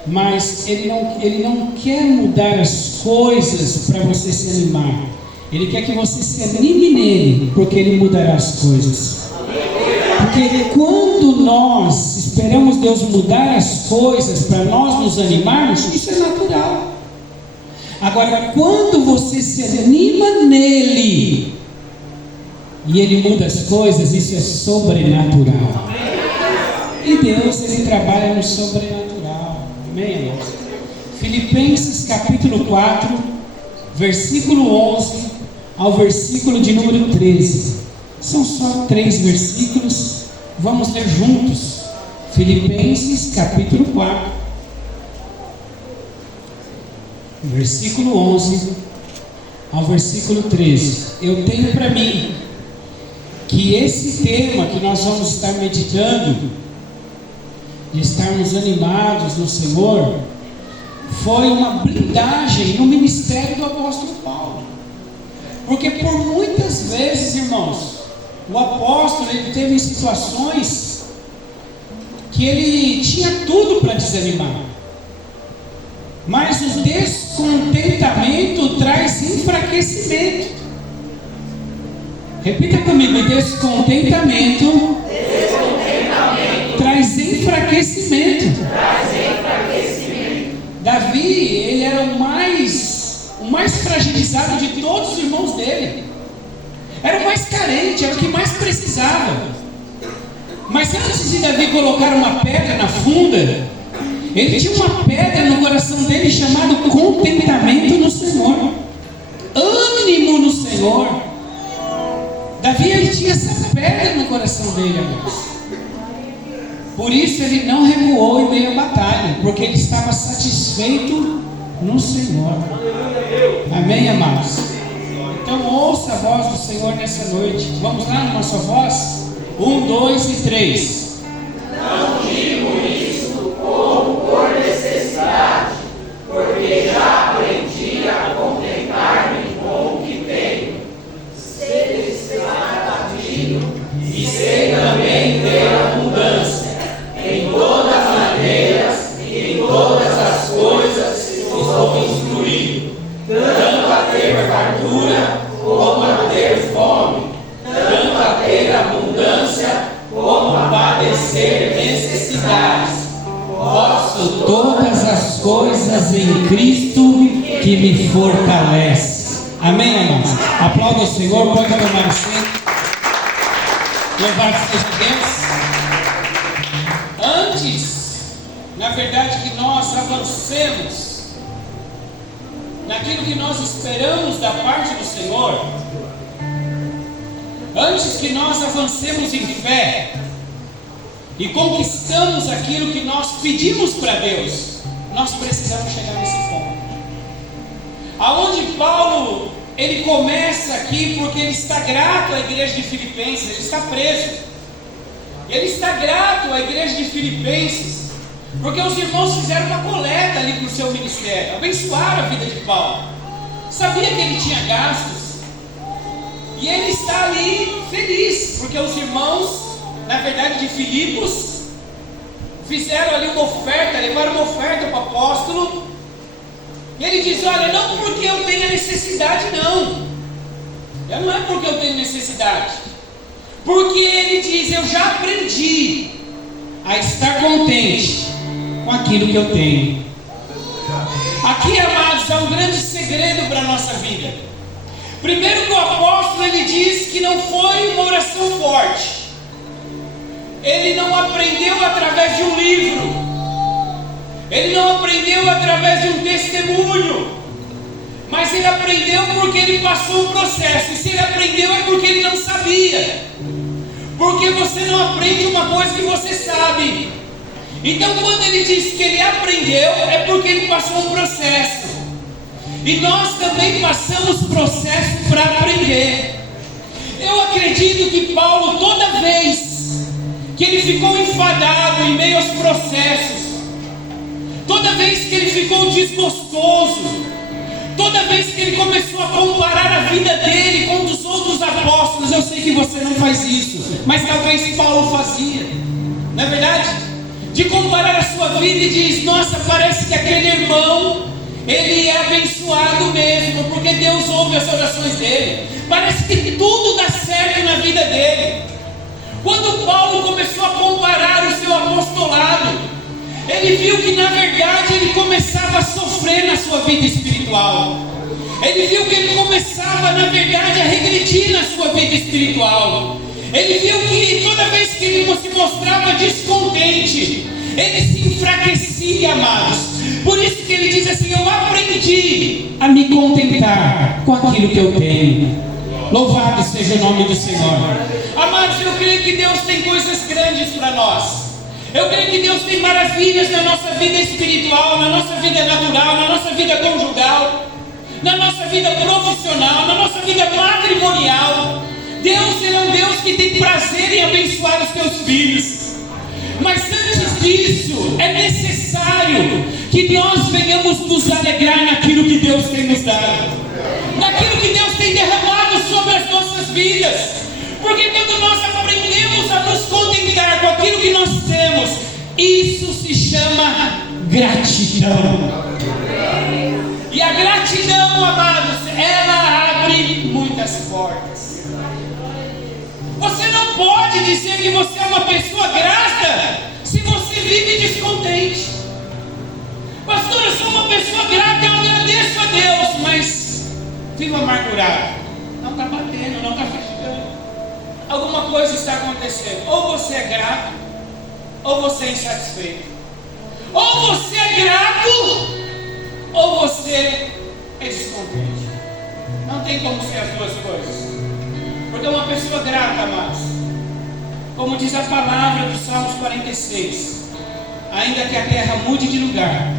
Mas Ele não quer mudar as coisas para você se animar. Ele quer que você se anime nele, porque Ele mudará as coisas. Porque quando nós esperamos Deus mudar as coisas para nós nos animarmos, isso é natural. Agora, quando você se anima nele e Ele muda as coisas, isso é sobrenatural. E Deus, Ele trabalha no sobrenatural. Amém, irmãos? Filipenses capítulo 4, versículo 11 ao versículo de número 13. São só 3 versículos. Vamos ler juntos. Filipenses capítulo 4, versículo 11 ao versículo 13. Eu tenho para mim que esse tema que nós vamos estar meditando, de estarmos animados no Senhor, foi uma blindagem no ministério do apóstolo Paulo. Porque por muitas vezes, irmãos, o apóstolo, ele teve situações que ele tinha tudo para desanimar, mas o descontentamento traz enfraquecimento. Repita comigo: descontentamento traz enfraquecimento. Davi, ele era o mais fragilizado de todos os irmãos dele. Era o mais carente, era o que mais precisava. Mas antes de Davi colocar uma pedra na funda, ele tinha uma pedra no coração dele chamada contentamento no Senhor, ânimo no Senhor. Davi, ele tinha essa pedra no coração dele, amados. Por isso ele não recuou em meio à batalha, porque ele estava satisfeito no Senhor. Amém, amados? Então ouça a voz do Senhor nessa noite. Vamos lá na nossa voz? 1, 2 e 3. Não digo isso como por necessidade, porque já aprendi a contentar-me com o que tenho. Sei estar abatido e sei também ter abundância. Em todas as maneiras e em todas as coisas estou instruído, tanto a ter fartura como a ter fome, tanto a ter abundância como a padecer necessidades. Posso todas as coisas em Cristo que me fortalece. Amém, amados? Aplauda o Senhor, pode tomar assento. Louvado seja Deus. Antes, na verdade, que nós avancemos naquilo que nós esperamos da parte do Senhor, antes que nós avancemos em fé e conquistamos aquilo que nós pedimos para Deus, nós precisamos chegar nesse ponto. Aonde Paulo, ele começa aqui porque ele está grato à igreja de Filipenses, ele está preso. Ele está grato à igreja de Filipenses, porque os irmãos fizeram uma coleta ali para o seu ministério, abençoaram a vida de Paulo. Sabia que ele tinha gastos, e ele está ali feliz, porque os irmãos, na verdade de Filipos, fizeram ali uma oferta, levaram uma oferta para o apóstolo, e ele diz: olha, não porque eu tenha necessidade, não é porque eu tenho necessidade, porque ele diz: eu já aprendi a estar contente com aquilo que eu tenho. Aqui, amados, há um grande segredo para a nossa vida. Primeiro que o apóstolo ele diz que não foi uma oração forte. Ele não aprendeu através de um livro. Ele não aprendeu através de um testemunho. Mas ele aprendeu porque ele passou um processo. E se ele aprendeu é porque ele não sabia. Porque você não aprende uma coisa que você sabe. Então quando ele diz que ele aprendeu, é porque ele passou um processo. E nós também passamos processo para aprender. Eu acredito que Paulo, toda vez que ele ficou enfadado em meio aos processos, toda vez que ele ficou desgostoso, toda vez que ele começou a comparar a vida dele com dos outros apóstolos, eu sei que você não faz isso, mas talvez Paulo fazia, não é verdade? De comparar a sua vida e diz, nossa, parece que aquele irmão, ele é abençoado mesmo, porque Deus ouve as orações dele, parece que tudo dá certo na vida dele. Quando Paulo começou a comparar o seu apostolado, ele viu que na verdade ele começava a sofrer na sua vida espiritual. Ele viu que ele começava na verdade a regredir na sua vida espiritual. Ele viu que toda vez que ele se mostrava descontente, ele se enfraquecia, amados. Por isso que ele diz assim, eu aprendi a me contentar com aquilo que eu tenho. Louvado seja o nome do Senhor. Amados, eu creio que Deus tem coisas grandes para nós. Eu creio que Deus tem maravilhas na nossa vida espiritual, na nossa vida natural, na nossa vida conjugal, na nossa vida profissional, na nossa vida matrimonial. Deus é um Deus que tem prazer em abençoar os teus filhos. Mas antes disso, é necessário que nós venhamos nos alegrar naquilo que Deus tem nos dado, naquilo que Deus tem derramado sobre as nossas vidas. Porque quando nós aprendemos a nos contentar com aquilo que nós temos, isso se chama gratidão. E a gratidão, amados, ela abre muitas portas. Você não pode dizer que você é uma pessoa grata se você vive descontente. Pastor, eu sou uma pessoa grata, eu agradeço a Deus, mas vivo amargurado. Não está batendo, não está fechando. Alguma coisa está acontecendo. Ou você é grato, ou você é insatisfeito. Ou você é grato, ou você é descontente. Não tem como ser as duas coisas. Porque uma pessoa grata, amados, como diz a palavra do Salmos 46, ainda que a terra mude de lugar,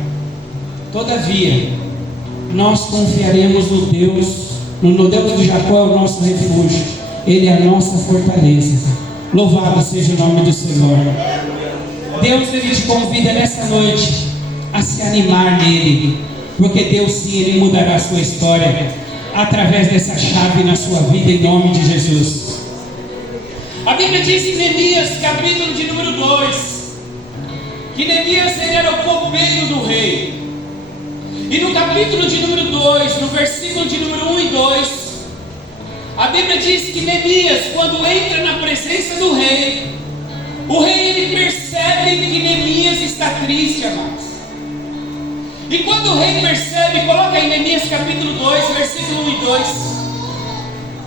todavia nós confiaremos no Deus de Jacó, o nosso refúgio. Ele é a nossa fortaleza. Louvado seja o nome do Senhor. Deus, Ele te convida nessa noite a se animar nele, porque Deus sim, Ele mudará a sua história através dessa chave na sua vida, em nome de Jesus. A Bíblia diz em Neemias, capítulo de número 2, que Neemias ele era o copeiro do rei. E no capítulo de número 2, no versículo de número 1 e 2, a Bíblia diz que Neemias, quando entra na presença do rei, o rei ele percebe que Neemias está triste, amados. E quando o rei percebe, coloca aí Neemias capítulo 2, versículo 1 e 2.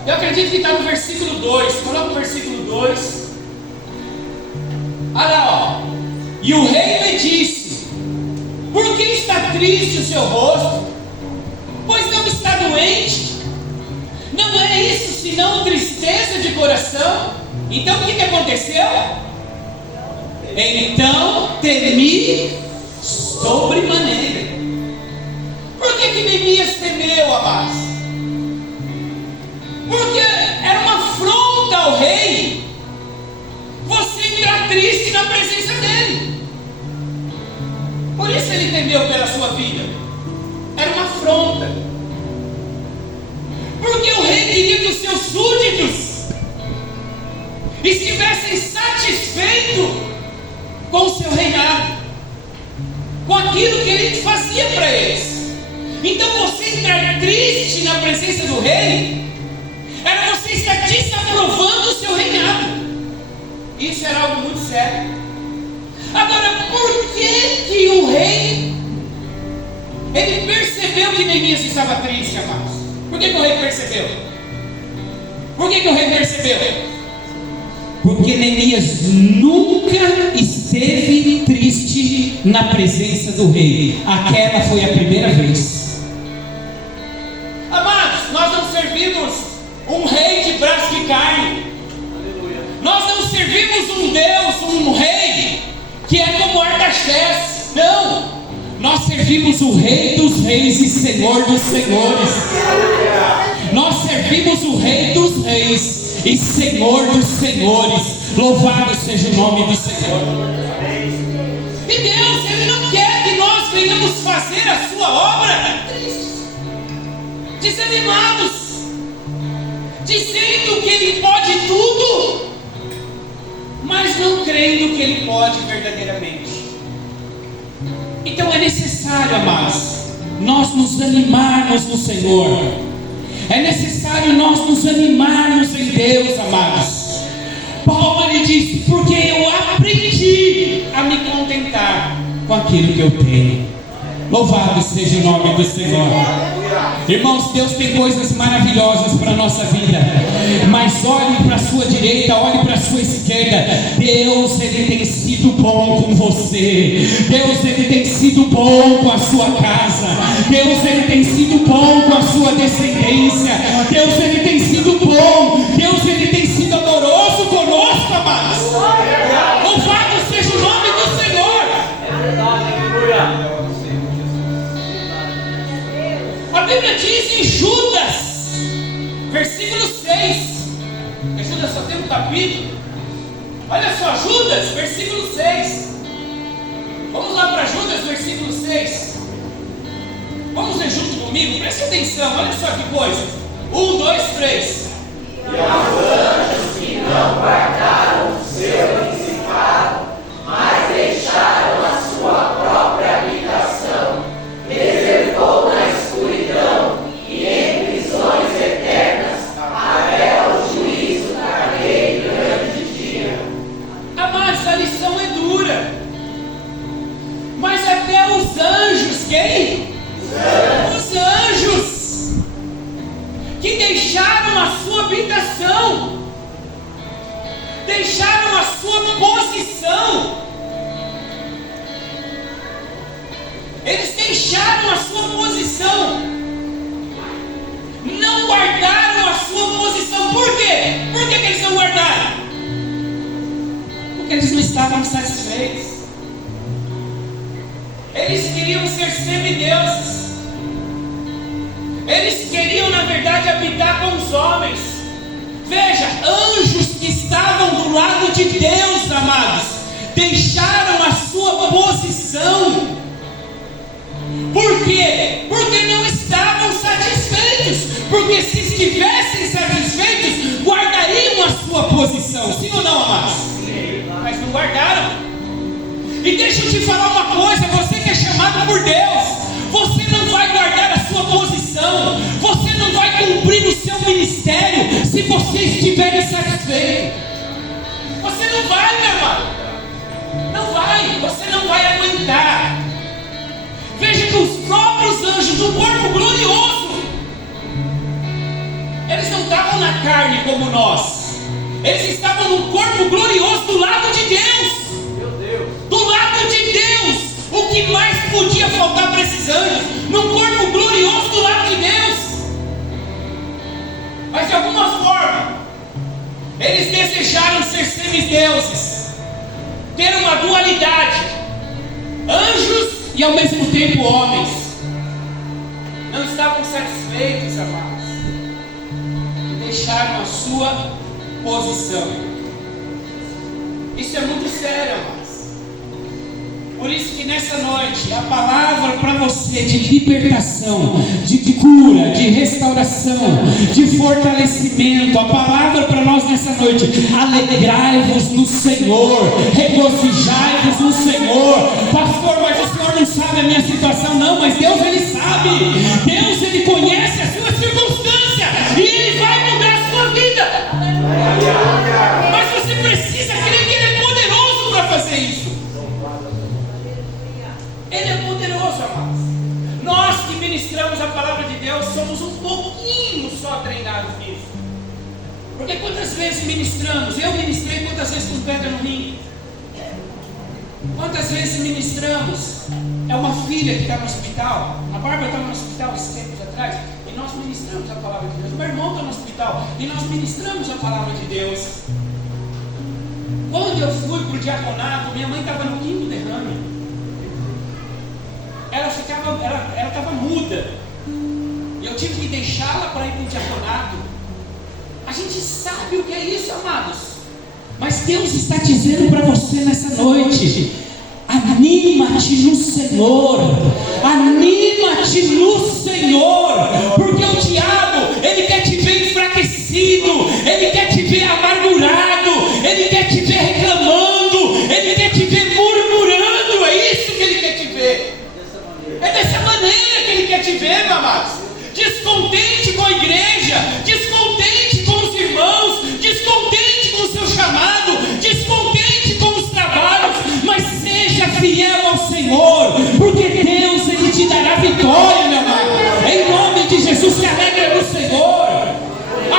Eu acredito que está no versículo 2. Coloca o versículo 2. Olha lá, ó. E o rei lhe disse: por que está triste o seu rosto? Pois não está doente? Não é isso senão tristeza de coração? Então o que aconteceu? Então temi sobremaneira. Por que Neemias temeu, amados? Porque era uma afronta ao rei você entrar triste na presença dele. Por isso ele temeu pela sua vida. Era uma afronta. Porque o rei queria que os seus súditos estivessem satisfeitos com o seu reinado, com aquilo que ele fazia para eles. Então você entrar triste na presença do rei era você estar desaprovando o seu reinado. Isso era algo muito sério. Agora, por que o rei, ele percebeu que Neemias estava triste, amados? Por que o rei percebeu? Por que o rei percebeu? Porque Neemias nunca esteve triste na presença do rei. Aquela foi a primeira vez. Amados, nós não servimos um rei de braço de carne. Nós não servimos um Deus, um rei que é como Artaxerxes. Não! Nós servimos o Rei dos Reis e Senhor dos Senhores. Nós servimos o Rei dos Reis e Senhor dos Senhores. Louvado seja o nome do Senhor. E Deus, Ele não quer que nós venhamos fazer a sua obra tristes, desanimados, dizendo que Ele pode tudo, mas não crendo que Ele pode verdadeiramente. Então é necessário, amados, nós nos animarmos no Senhor. É necessário nós nos animarmos em Deus, amados. Paulo ele diz: porque eu aprendi a me contentar com aquilo que eu tenho. Louvado seja o nome do Senhor. Irmãos, Deus tem coisas maravilhosas para a nossa vida, mas olhe para a sua direita, olhe para a sua esquerda. Deus, Ele tem sido bom com você. Deus, Ele tem sido bom com a sua casa. Deus, Ele tem sido bom com a sua descendência. Deus, Ele tem sido bom. Deus, Ele tem sido amoroso conosco, amados. Louvado seja o nome do Senhor. A Bíblia diz em Judas, versículo 6. Judas só tem um capítulo. Olha só, Judas, versículo 6. Vamos lá para Judas, versículo 6. Vamos ler junto comigo? Preste atenção, olha só que coisa. 1, 2, 3. E aos anjos que não guardaram o seu principado, mas deixaram a sua própria habitação, reservou na escuridão e em prisões eternas até ao juízo daquele grande dia. Amados, a lição é dura, mas até os anjos, quem? Os anjos que deixaram a sua habitação, deixaram a sua posição. Eles deixaram a sua posição, não guardaram a sua posição. Por quê? Por que eles não guardaram? Porque eles não estavam satisfeitos. Eles queriam ser semideuses. Eles queriam, na verdade, habitar com os homens. Veja, anjos que estavam do lado de Deus, amados, deixaram a sua posição. Por quê? Porque não estavam satisfeitos. Porque se estivessem satisfeitos, guardariam a sua posição. Sim ou não, amados? Mas não guardaram. E deixa eu te falar uma coisa: você que é chamado por Deus, você não vai guardar a sua posição, você não vai cumprir o seu ministério se você estiver insatisfeito. Você não vai, meu amado. Não vai, você não vai aguentar. Veja que os próprios anjos do corpo glorioso, eles não estavam na carne como nós. Eles estavam no corpo glorioso do lado de Deus. Do lado de Deus. O que mais podia faltar para esses anjos? No corpo glorioso do lado de Deus. Mas de alguma forma, eles desejaram ser semideuses, ter uma dualidade, anjos e ao mesmo tempo homens. Não estavam satisfeitos, amados, e deixaram a sua posição. Isso é muito sério, amados. Por isso que nessa noite a palavra para você de libertação, de cura, de restauração, de fortalecimento, a palavra para nós nessa noite: alegrai-vos no Senhor, regozijai-vos no Senhor. Pastor, mas o senhor não sabe a minha situação. Não, mas Deus, Ele sabe. Deus, Ele conhece a sua circunstância e Ele vai mudar a sua vida. Mas você precisa crer que Ele é poderoso para fazer isso. Ele é poderoso, amados. Nós que ministramos a palavra de Deus somos um pouquinho só treinados nisso. Porque quantas vezes ministramos? Eu ministrei quantas vezes com pedra no rim? Quantas vezes ministramos? É uma filha que está no hospital. A Bárbara estava no hospital esses tempos atrás e nós ministramos a palavra de Deus. Meu irmão está no hospital e nós ministramos a palavra de Deus. Quando eu fui para o diaconato, minha mãe estava no 5º derrame. Ela estava muda. E eu tive que deixá-la para ir para o diaconato. A gente sabe o que é isso, amados. Mas Deus está dizendo para você nessa noite: anima-te no Senhor. Anima-te no Senhor. Porque o diabo, ele quer te ver enfraquecido. Ele quer te ver amargurado. Ele quer te ver reclamando. Ele quer te ver murmurando. É isso que ele quer te ver. É dessa maneira que ele quer te ver, meu amados. Descontente com a igreja, descontente com os irmãos, descontente com o seu chamado, descontente com os trabalhos, mas seja fiel ao Senhor, porque Deus, ele te dará vitória, meu amado. Em nome de Jesus, se alegra no Senhor.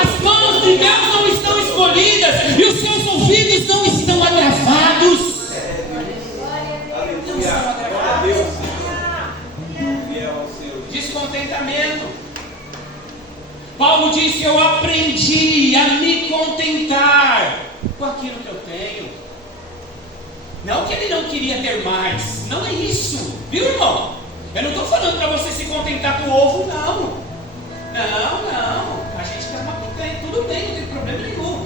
As mãos de Deus não estão escolhidas e os seus ouvidos não estão agravados. Não estão agravados. Descontentamento. Paulo disse: eu aprendi a me contentar com aquilo que eu tenho. Não que ele não queria ter mais, não é isso, viu, irmão? Eu não estou falando para você se contentar com o ovo, não. A gente quer uma picanha, tudo bem, não tem problema nenhum.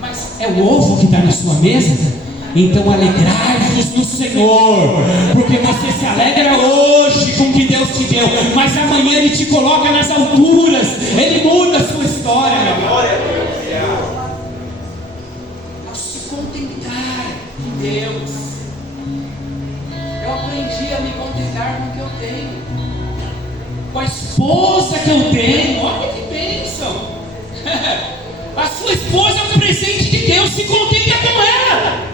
Mas é o ovo que está na sua mesa? Então alegrai-vos no Senhor, porque você se alegra hoje com o que Deus te deu, mas amanhã Ele te coloca nas alturas, Ele muda a sua história, meu irmão. Ao se contentar em Deus, eu aprendi a me contentar com o que eu tenho, com a esposa que eu tenho. Olha que bênção! A sua esposa é um presente de Deus, se contenta com ela.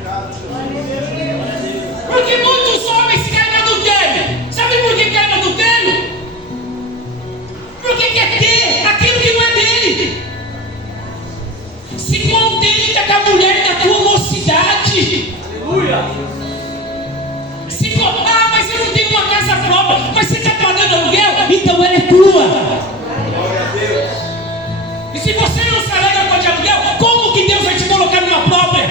Porque muitos homens caem no adultério. Sabe por que caem no adultério? Porque quer ter aquilo que não é dele. Se contenta com a mulher da tua mocidade. Aleluia. Mas eu não tenho uma casa própria. Mas você está pagando aluguel? Então ela é tua. Glória a Deus. E se você não se alegra com a de aluguel, como que Deus vai te colocar numa própria?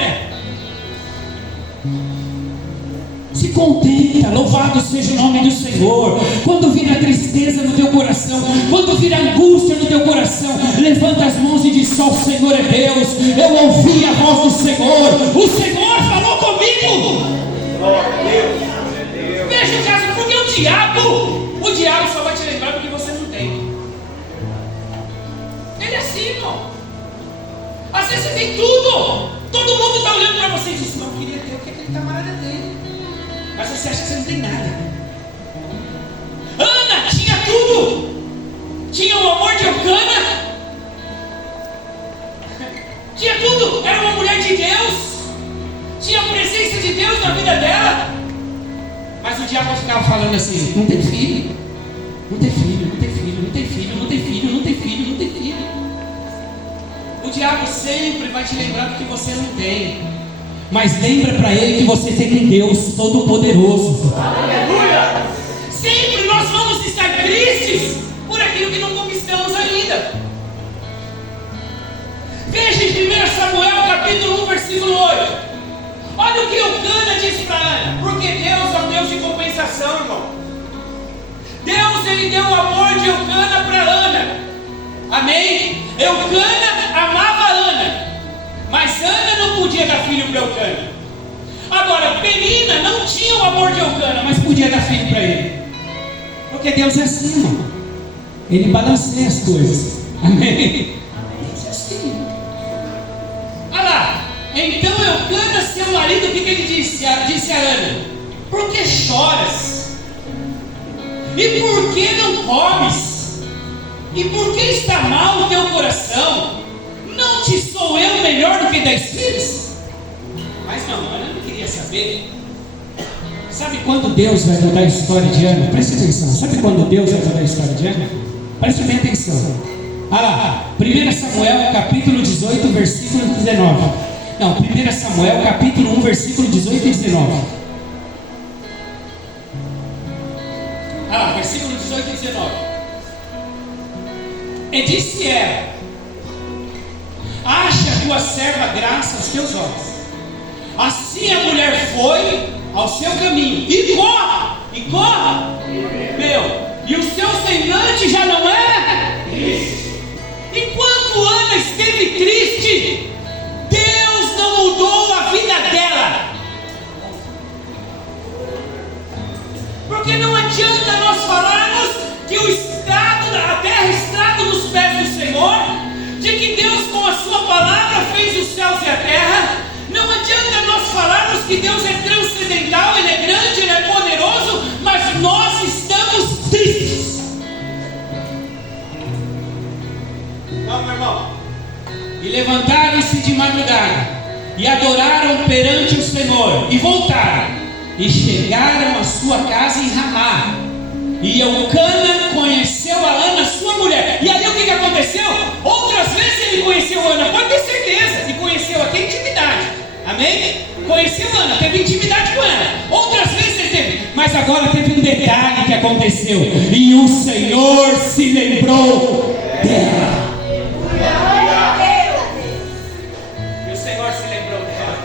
Se contenta, louvado seja o nome do Senhor. Quando vir a tristeza no teu coração, quando vir a angústia no teu coração, levanta as mãos e diz: só o Senhor é Deus. Eu ouvi a voz do Senhor, o Senhor falou comigo. Veja o caso, porque o diabo só vai te lembrar do que você não tem. Ele é assim, irmão. Às vezes você tem tudo, todo mundo está olhando para você e diz: não, eu queria ter o que aquele camarada dele. Mas você acha que você não tem nada. Ana tinha tudo. Tinha o amor de Eucana. Tinha tudo. Era uma mulher de Deus. Tinha a presença de Deus na vida dela. Mas o diabo ficava falando assim: não tem filho. Não tem filho, não tem filho, não tem filho, não tem filho, não tem filho, não tem filho. O diabo sempre vai te lembrar do que você não tem. Mas lembra para ele que você tem um Deus Todo-Poderoso. Aleluia! Sempre nós vamos estar tristes por aquilo que não conquistamos ainda. Veja em 1 Samuel capítulo 1, versículo 8. Olha o que Eucana disse para Ana. Porque Deus é um Deus de compensação, irmão. Deus, ele deu o amor de Eucana para Ana. Amém? Eucana amava Ana. Mas Ana não podia dar filho para Eucana. Agora, Penina não tinha o amor de Eucana, mas podia dar filho para ele. Porque Deus é assim, irmão. Ele balanceia as coisas. Amém? Deus é assim. Olha lá. Então Eucana, seu marido, o que ele disse? Disse a Ana: por que choras? E por que não comes? E por que está mal o teu coração? Não te sou eu melhor do que 10 filhos? Mas não, Ana não queria saber. Sabe quando Deus vai mudar a história de Ana? Preste atenção. Sabe quando Deus vai mudar a história de Ana? Preste bem atenção. Olha lá, 1 Samuel capítulo 18, versículo 19. Não, 1 Samuel capítulo 1, versículo 18 e 19. Olha lá, versículo 18 e 19. E disse ela: acha a tua serva graça aos teus olhos. Assim a mulher foi ao seu caminho, e corre, e o seu semblante já não é triste. Enquanto Ana esteve triste, Deus não mudou a vida dela. Porque não adianta nós falarmos que a terra estrada nos pés do Senhor, de que Deus com a sua palavra fez os céus e a terra. Não adianta nós falarmos que Deus é transcendental, Ele é grande, Ele é poderoso, mas nós estamos tristes. Não, meu irmão. E levantaram-se de madrugada, e adoraram perante o Senhor, e voltaram, e chegaram à sua casa em Ramá. E Eucana conheceu a Ana, sua mulher. E aí o que aconteceu? Outras vezes ele conheceu a Ana, pode ter certeza, e conheceu aqui intimidade. Amém? Conheceu a Ana, teve intimidade com ela. Outras vezes ele teve, mas agora teve um detalhe que aconteceu. E o Senhor se lembrou dela. E o Senhor se lembrou dela.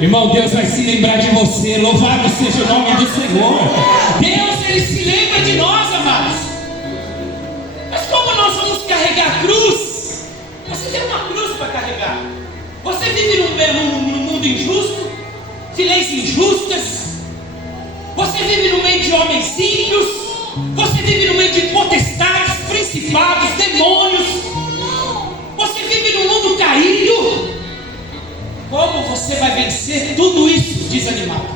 Irmão, Deus vai se lembrar de você. Louvado seja o nome do Senhor. Deus, Ele se lembra de nós, amados. Mas como nós vamos carregar a cruz? Você tem uma cruz para carregar. Você vive num mundo injusto, de leis injustas. Você vive no meio de homens ímpios. Você vive no meio de potestades, principados, demônios. Você vive num mundo caído. Como você vai vencer tudo isso desanimado?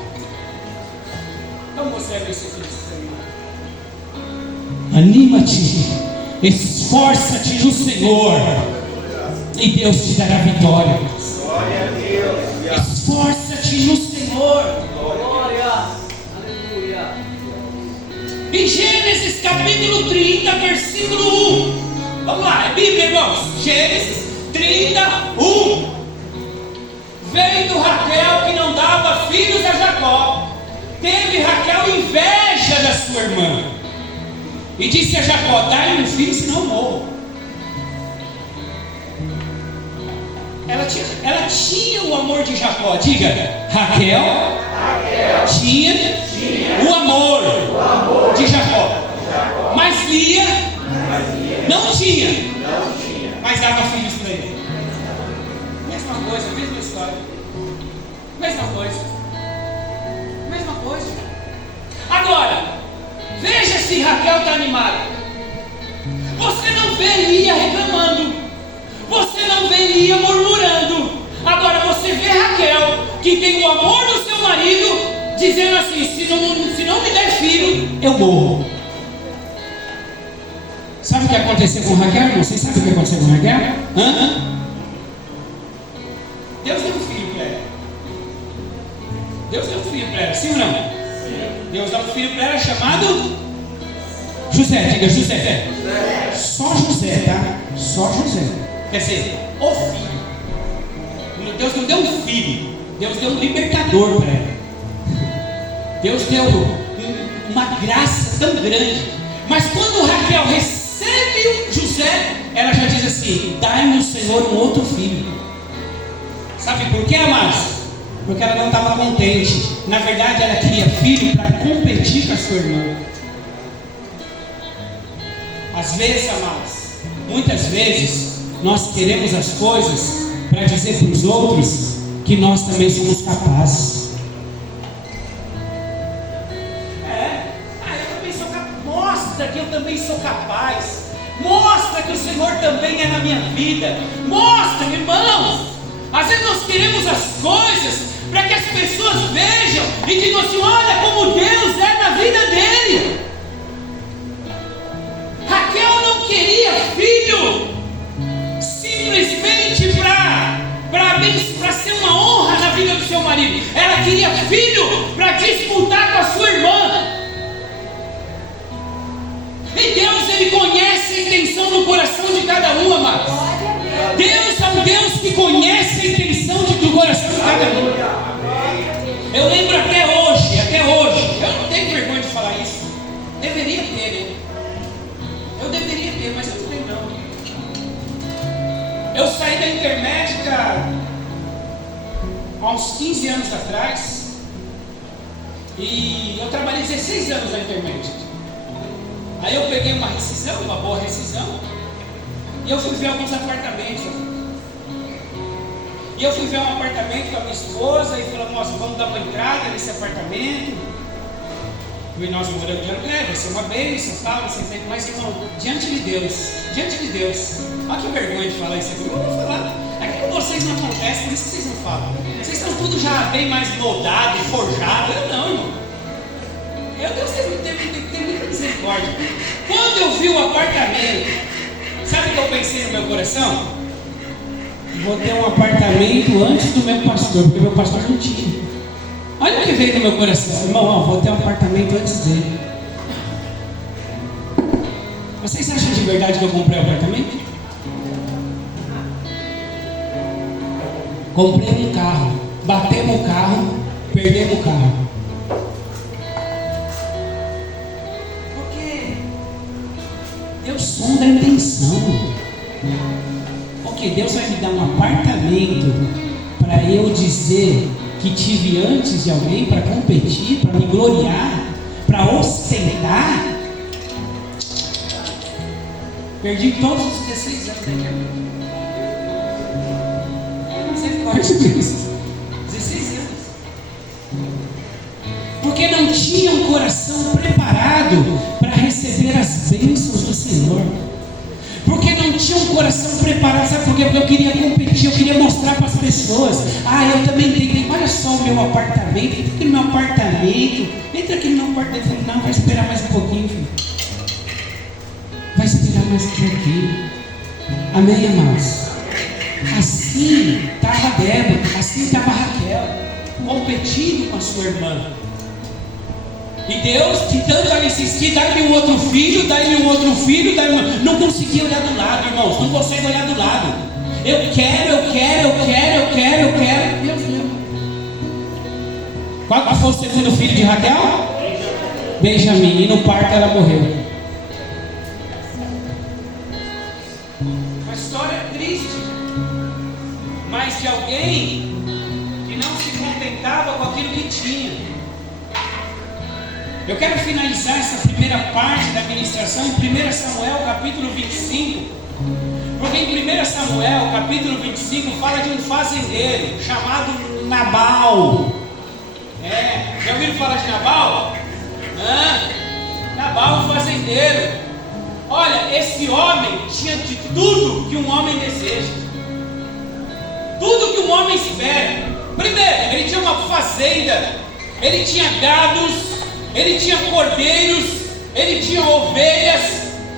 Como você vai vencer tudo isso desanimado? Anima-te, esforça-te no Senhor, e Deus te dará vitória. Glória a Deus. Esforça-te no Senhor. Glória. Aleluia. Em Gênesis capítulo 30, versículo 1. Vamos lá, é Bíblia, irmãos. Gênesis 31. Vendo Raquel que não dava filhos a Jacó, teve Raquel inveja da sua irmã, e disse a Jacó: dai-me um filho, senão eu morro. Ela tinha o amor de Jacó. Diga, Raquel tinha o amor de Jacó. Mas Lia não tinha, mas dava filhos para ele. Mesma coisa, mesma história. Mesma coisa. Agora, veja se Raquel está animada. Você não vê Lia reclamando. Você não vê Lia murmurando. Agora você vê Raquel, que tem o amor do seu marido, dizendo assim: se não me der filho, eu morro. Sabe o que aconteceu com Raquel? Vocês sabem o que aconteceu com Raquel? Deus deu um filho para ela. Sim ou não? Sim. Deus dá um filho para ela chamado José. Diga José. Só José, tá? Só José. Quer dizer, o filho. Deus não deu um filho, Deus deu um libertador para ela. Deus deu uma graça tão grande. Mas quando Raquel recebe José, ela já diz assim: dai-me o Senhor um outro filho. Sabe por quê, amados? Porque ela não estava contente. Na verdade, ela queria filho para competir com a sua irmã. Às vezes, amados, muitas vezes, nós queremos as coisas para dizer para os outros que nós também somos capazes. Eu também sou capaz. Mostra que eu também sou capaz. Mostra que o Senhor também é na minha vida. Mostra, irmãos. Às vezes nós queremos as coisas para que as pessoas vejam e digam assim: olha como Deus é na vida dele. Raquel não queria filho simplesmente para ser uma honra na vida do seu marido. Ela queria filho para disputar com a conhece a intenção do coração de cada um. Eu lembro até hoje, eu não tenho vergonha de falar isso. Deveria ter, né? Eu deveria ter, mas eu não tenho não. Eu saí da Intermédica há uns 15 anos atrás e eu trabalhei 16 anos na Intermédica. Aí eu peguei uma rescisão, uma boa rescisão, e eu fui ver alguns apartamentos. E eu fui ver um apartamento com a minha esposa e falamos, nossa, vamos dar uma entrada nesse apartamento. E nós moramos de vai ser uma bênção, tal, mas irmão, diante de Deus, olha que vergonha de falar isso aqui. Eu vou falar, aqui com vocês não acontece, por isso que vocês não falam. Vocês estão tudo já bem mais moldado, forjado. Eu não, irmão. Deus tem muita misericórdia. Quando eu vi o apartamento, sabe o que eu pensei no meu coração? Vou ter um apartamento antes do meu pastor, porque meu pastor não tinha. Olha o que veio no meu coração. Irmão, vou ter um apartamento antes dele. Vocês acham de verdade que eu comprei o apartamento? Comprei um carro, batemos o carro, perdemos o carro. Porque Deus sonda a intenção. Porque Deus vai me dar um apartamento para eu dizer que tive antes de alguém, para competir, para me gloriar, para ostentar. Perdi todos os 16 anos da internet. Misericórdia de Deus. 16 anos. Porque não tinha um coração preparado para receber as bênçãos do Senhor. Porque não tinha um coração preparado, sabe por quê? Porque eu queria competir, eu queria mostrar para as pessoas. Eu também tenho, olha só o meu apartamento, entra aqui no meu apartamento. Eu falei, não, vai esperar mais um pouquinho, filho. Vai esperar mais um pouquinho. Amém, amados? Assim estava Débora, assim estava Raquel, competindo com a sua irmã. E Deus, de tanto ela insistir, dá-lhe um outro filho, não conseguia olhar do lado, irmãos, não consegue olhar do lado. Eu quero. Deus deu. Qual foi o segundo filho de Raquel? Benjamim. E no parto ela morreu. Uma história triste, mas de alguém que não se contentava com aquilo que tinha. Eu quero finalizar essa primeira parte da ministração em 1 Samuel capítulo 25, porque em 1 Samuel capítulo 25 fala de um fazendeiro chamado Nabal. Já ouviram falar de Nabal? Nabal, um fazendeiro. Olha, esse homem tinha de tudo que um homem deseja, tudo que um homem espera. Primeiro, ele tinha uma fazenda, ele tinha gados, ele tinha cordeiros, ele tinha ovelhas,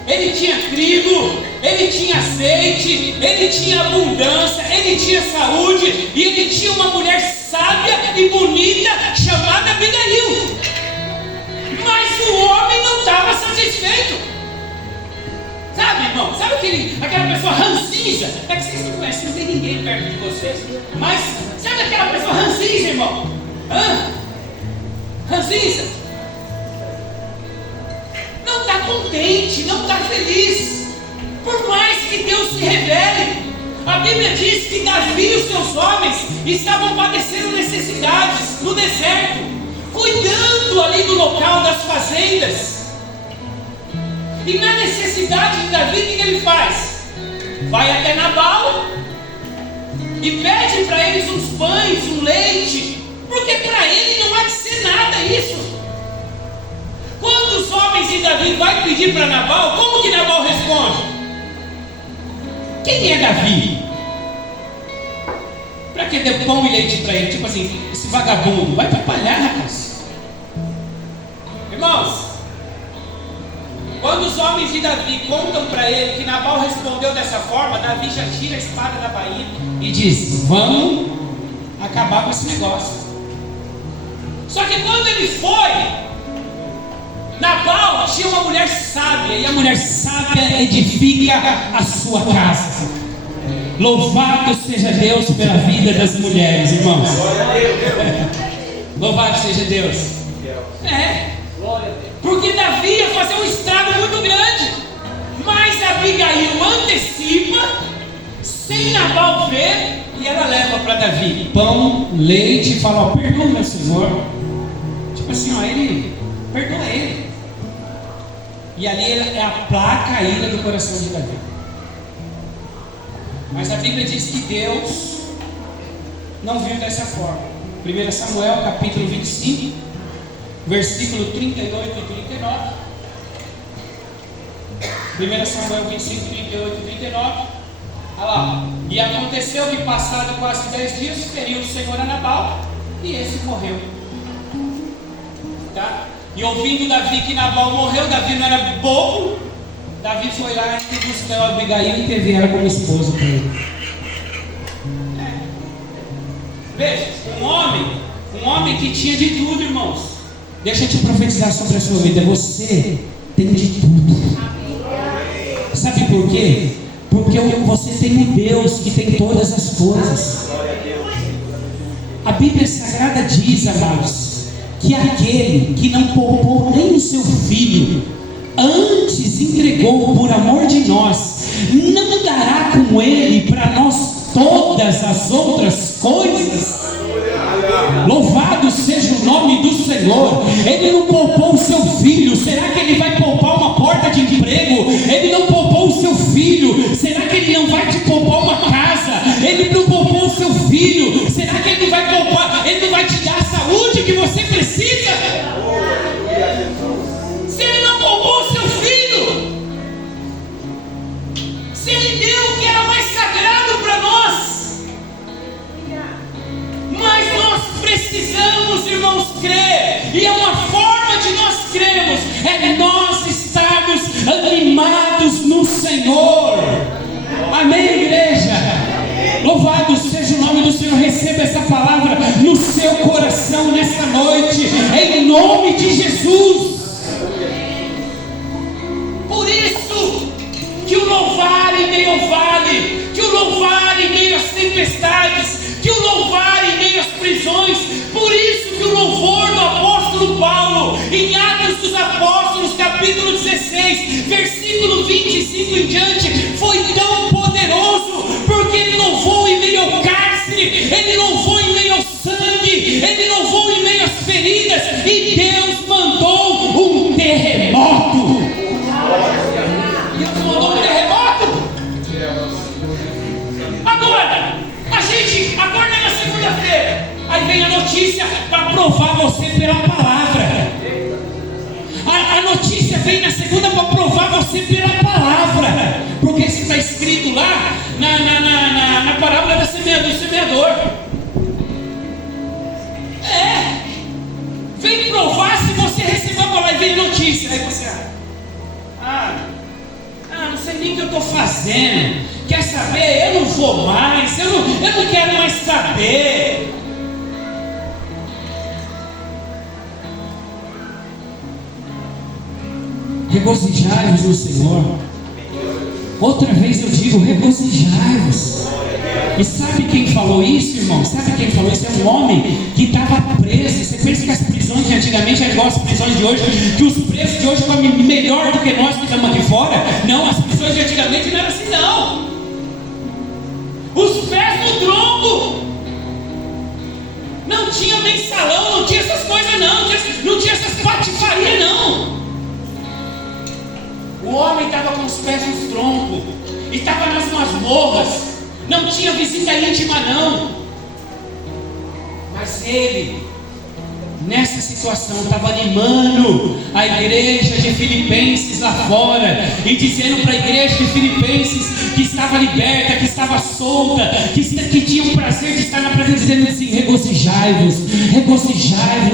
ele tinha trigo, ele tinha azeite, ele tinha abundância, ele tinha saúde, e ele tinha uma mulher sábia e bonita chamada Abigail. Mas o homem não estava satisfeito. Sabe, irmão? Sabe aquela pessoa ranzinza? É que vocês não conhecem, não tem ninguém perto de vocês. Mas sabe aquela pessoa ranzinza, irmão? Ranzinza. Não está contente, não está feliz, por mais que Deus se revele. A Bíblia diz que Davi e os seus homens estavam padecendo necessidades no deserto, cuidando ali do local das fazendas. E na necessidade de Davi, o que ele faz? Vai até Nabal e pede para eles uns pães, um leite, porque para ele não há de ser nada isso. Quando os homens de Davi vai pedir para Nabal, como que Nabal responde? Quem é Davi? Para que dê pão e leite para ele? Tipo assim, esse vagabundo vai trabalhar, rapaz. Irmãos, quando os homens de Davi contam para ele que Nabal respondeu dessa forma, Davi já tira a espada da bainha e diz, vamos acabar com esse negócio. Só que quando ele foi, Nabal tinha uma mulher sábia, e a mulher sábia edifica a sua casa. Louvado seja Deus pela vida das mulheres, irmãos. Louvado seja Deus. Porque Davi ia fazer um estrago muito grande. Mas Abigail antecipa, sem Nabal ver, e ela leva para Davi pão, leite, e fala: ó, perdoa meu senhor. Tipo assim, ó, ele perdoa ele. E ali é a placa a ira do coração de Davi. Mas a Bíblia diz que Deus não viu dessa forma. 1 Samuel capítulo 25, versículo 38 e 39. 1 Samuel 25, 38 e 39. Olha lá. E aconteceu que passado quase 10 dias, feriu o Senhor a Nabal, e esse morreu. Tá? E ouvindo Davi que Nabal morreu, Davi não era bobo, Davi foi lá e buscou a Abigail e teve ela como esposa para ele. Veja, um homem que tinha de tudo, irmãos. Deixa eu te profetizar sobre a sua vida. Você tem de tudo. Sabe por quê? Porque você tem um Deus que tem todas as coisas. A Bíblia Sagrada diz, amados, que aquele que não poupou nem o seu filho, antes entregou por amor de nós, não dará com ele para nós todas as outras coisas. Louvado seja o nome do Senhor. Ele não poupou o seu filho, será que ele vai poupar uma porta de emprego? Ele não poupou o seu filho, será que ele não vai te poupar uma casa? Ele não poupou o seu filho, será que ele vai poupar? Ele não vai te dar a saúde que você precisa? Se ele não poupou o seu filho, se ele deu o que era mais sagrado para nós, mas nós precisamos, irmãos, crer, e é uma forma de nós crermos, é nós estarmos animados no Senhor. Amém, igreja? Louvado seja o nome do Senhor. Receba essa palavra no seu coração nesta noite, em nome de Jesus. Por isso que o louvar em meio ao vale, que o louvar em meio às tempestades, que o louvar em meio às prisões, por isso que o louvor do apóstolo Paulo, em Atos dos Apóstolos, capítulo 16, versículo 25 em diante, foi tão poderoso, porque ele louvou em meio ao cárcere, ele louvou em meio ao sangue, ele louvou em meio às feridas, e Deus mandou um terremoto. Deus mandou um terremoto. Agora, a gente acorda na segunda-feira, aí vem a notícia para provar você pela palavra. A notícia vem na segunda para provar você pela palavra, porque isso está escrito lá na parábola do semeador. Vem provar se você recebeu a palavra, e vem notícia. Aí você, não sei nem o que eu estou fazendo. Quer saber? Eu não vou mais, eu não quero mais saber. Regozijai-vos no Senhor. Outra vez eu digo, regozijai-vos. E sabe quem falou isso, irmão? Sabe quem falou isso? É um homem que estava preso. Você pensa que as prisões de antigamente eram igual as prisões de hoje, que os presos de hoje comem melhor do que nós que estamos aqui fora? Não, as prisões de antigamente não eram assim, não. Os pés no tronco. Não tinha mensalão, não tinha essas coisas não tinha essas patifarias não. O homem estava com os pés nos troncos, estava nas masmorras, não tinha visita íntima não. Mas ele, nessa situação, estava animando a igreja de Filipenses lá fora, e dizendo para a igreja de Filipenses que estava liberta, que estava solta, que tinha o prazer de estar na presença, dizendo assim: regozijai-vos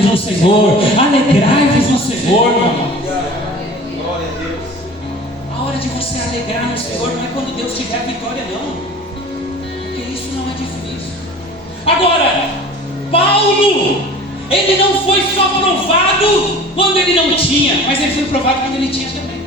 no Senhor, alegrai-vos no Senhor, meu irmão. A hora de você alegrar no Senhor não é quando Deus te der a vitória, não, porque isso não é difícil. Agora, Paulo, ele não foi só provado quando ele não tinha, mas ele foi provado quando ele tinha também.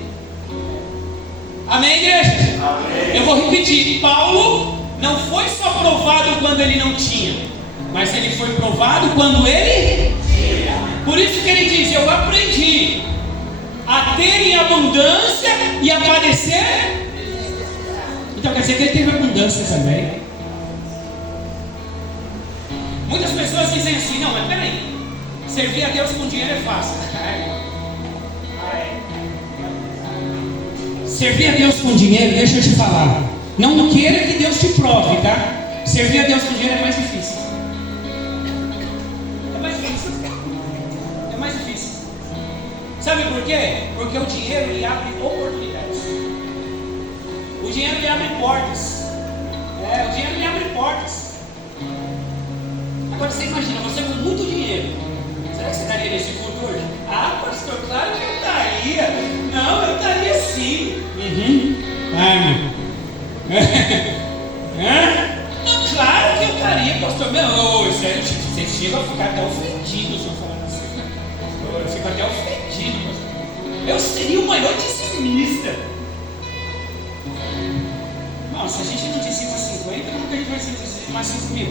Amém, igreja? Amém. Eu vou repetir: Paulo não foi só provado quando ele não tinha, mas ele foi provado quando ele tinha. Por isso que ele diz: eu aprendi a ter em abundância e a padecer. Então quer dizer que ele teve abundância também. Muitas pessoas dizem assim: não, mas peraí, servir a Deus com dinheiro é fácil. Servir a Deus com dinheiro, deixa eu te falar, não queira que Deus te prove, tá? Servir a Deus com dinheiro é mais difícil. É mais difícil. É mais difícil. Sabe por quê? Porque o dinheiro lhe abre oportunidades. O dinheiro lhe abre portas. O dinheiro lhe abre portas. Agora você imagina, você com muito dinheiro, será que você estaria nesse culto hoje? Ah, pastor, claro que eu estaria. Não, eu estaria sim. Não, claro que eu estaria, pastor. Você chega a ficar até ofendido se eu falar assim. Eu fico até ofendido, pastor. Eu seria o maior dizimista. Não, se a gente não dizima 50, como que a gente vai dizimar 5 mil?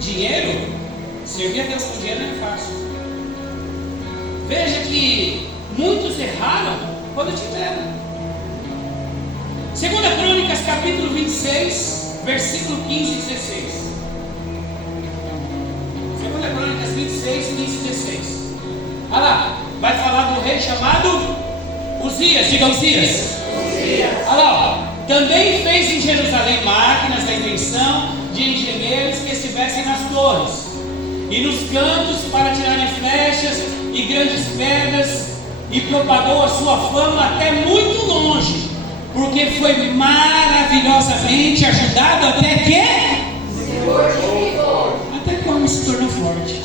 Dinheiro, servir a Deus com dinheiro não é fácil. Veja que muitos erraram quando tiveram. 2 Crônicas, capítulo 26, versículo 15 e 16. 2 Crônicas 26, 15 e 16. Olha lá, vai falar do rei chamado Uzias. Diga Uzias. Olha lá, ó. Também fez em Jerusalém máquinas da invenção de engenheiros que estivessem nas torres e nos cantos para tirarem flechas e grandes pedras, e propagou a sua fama até muito longe, porque foi maravilhosamente ajudado até que o homem se tornou forte.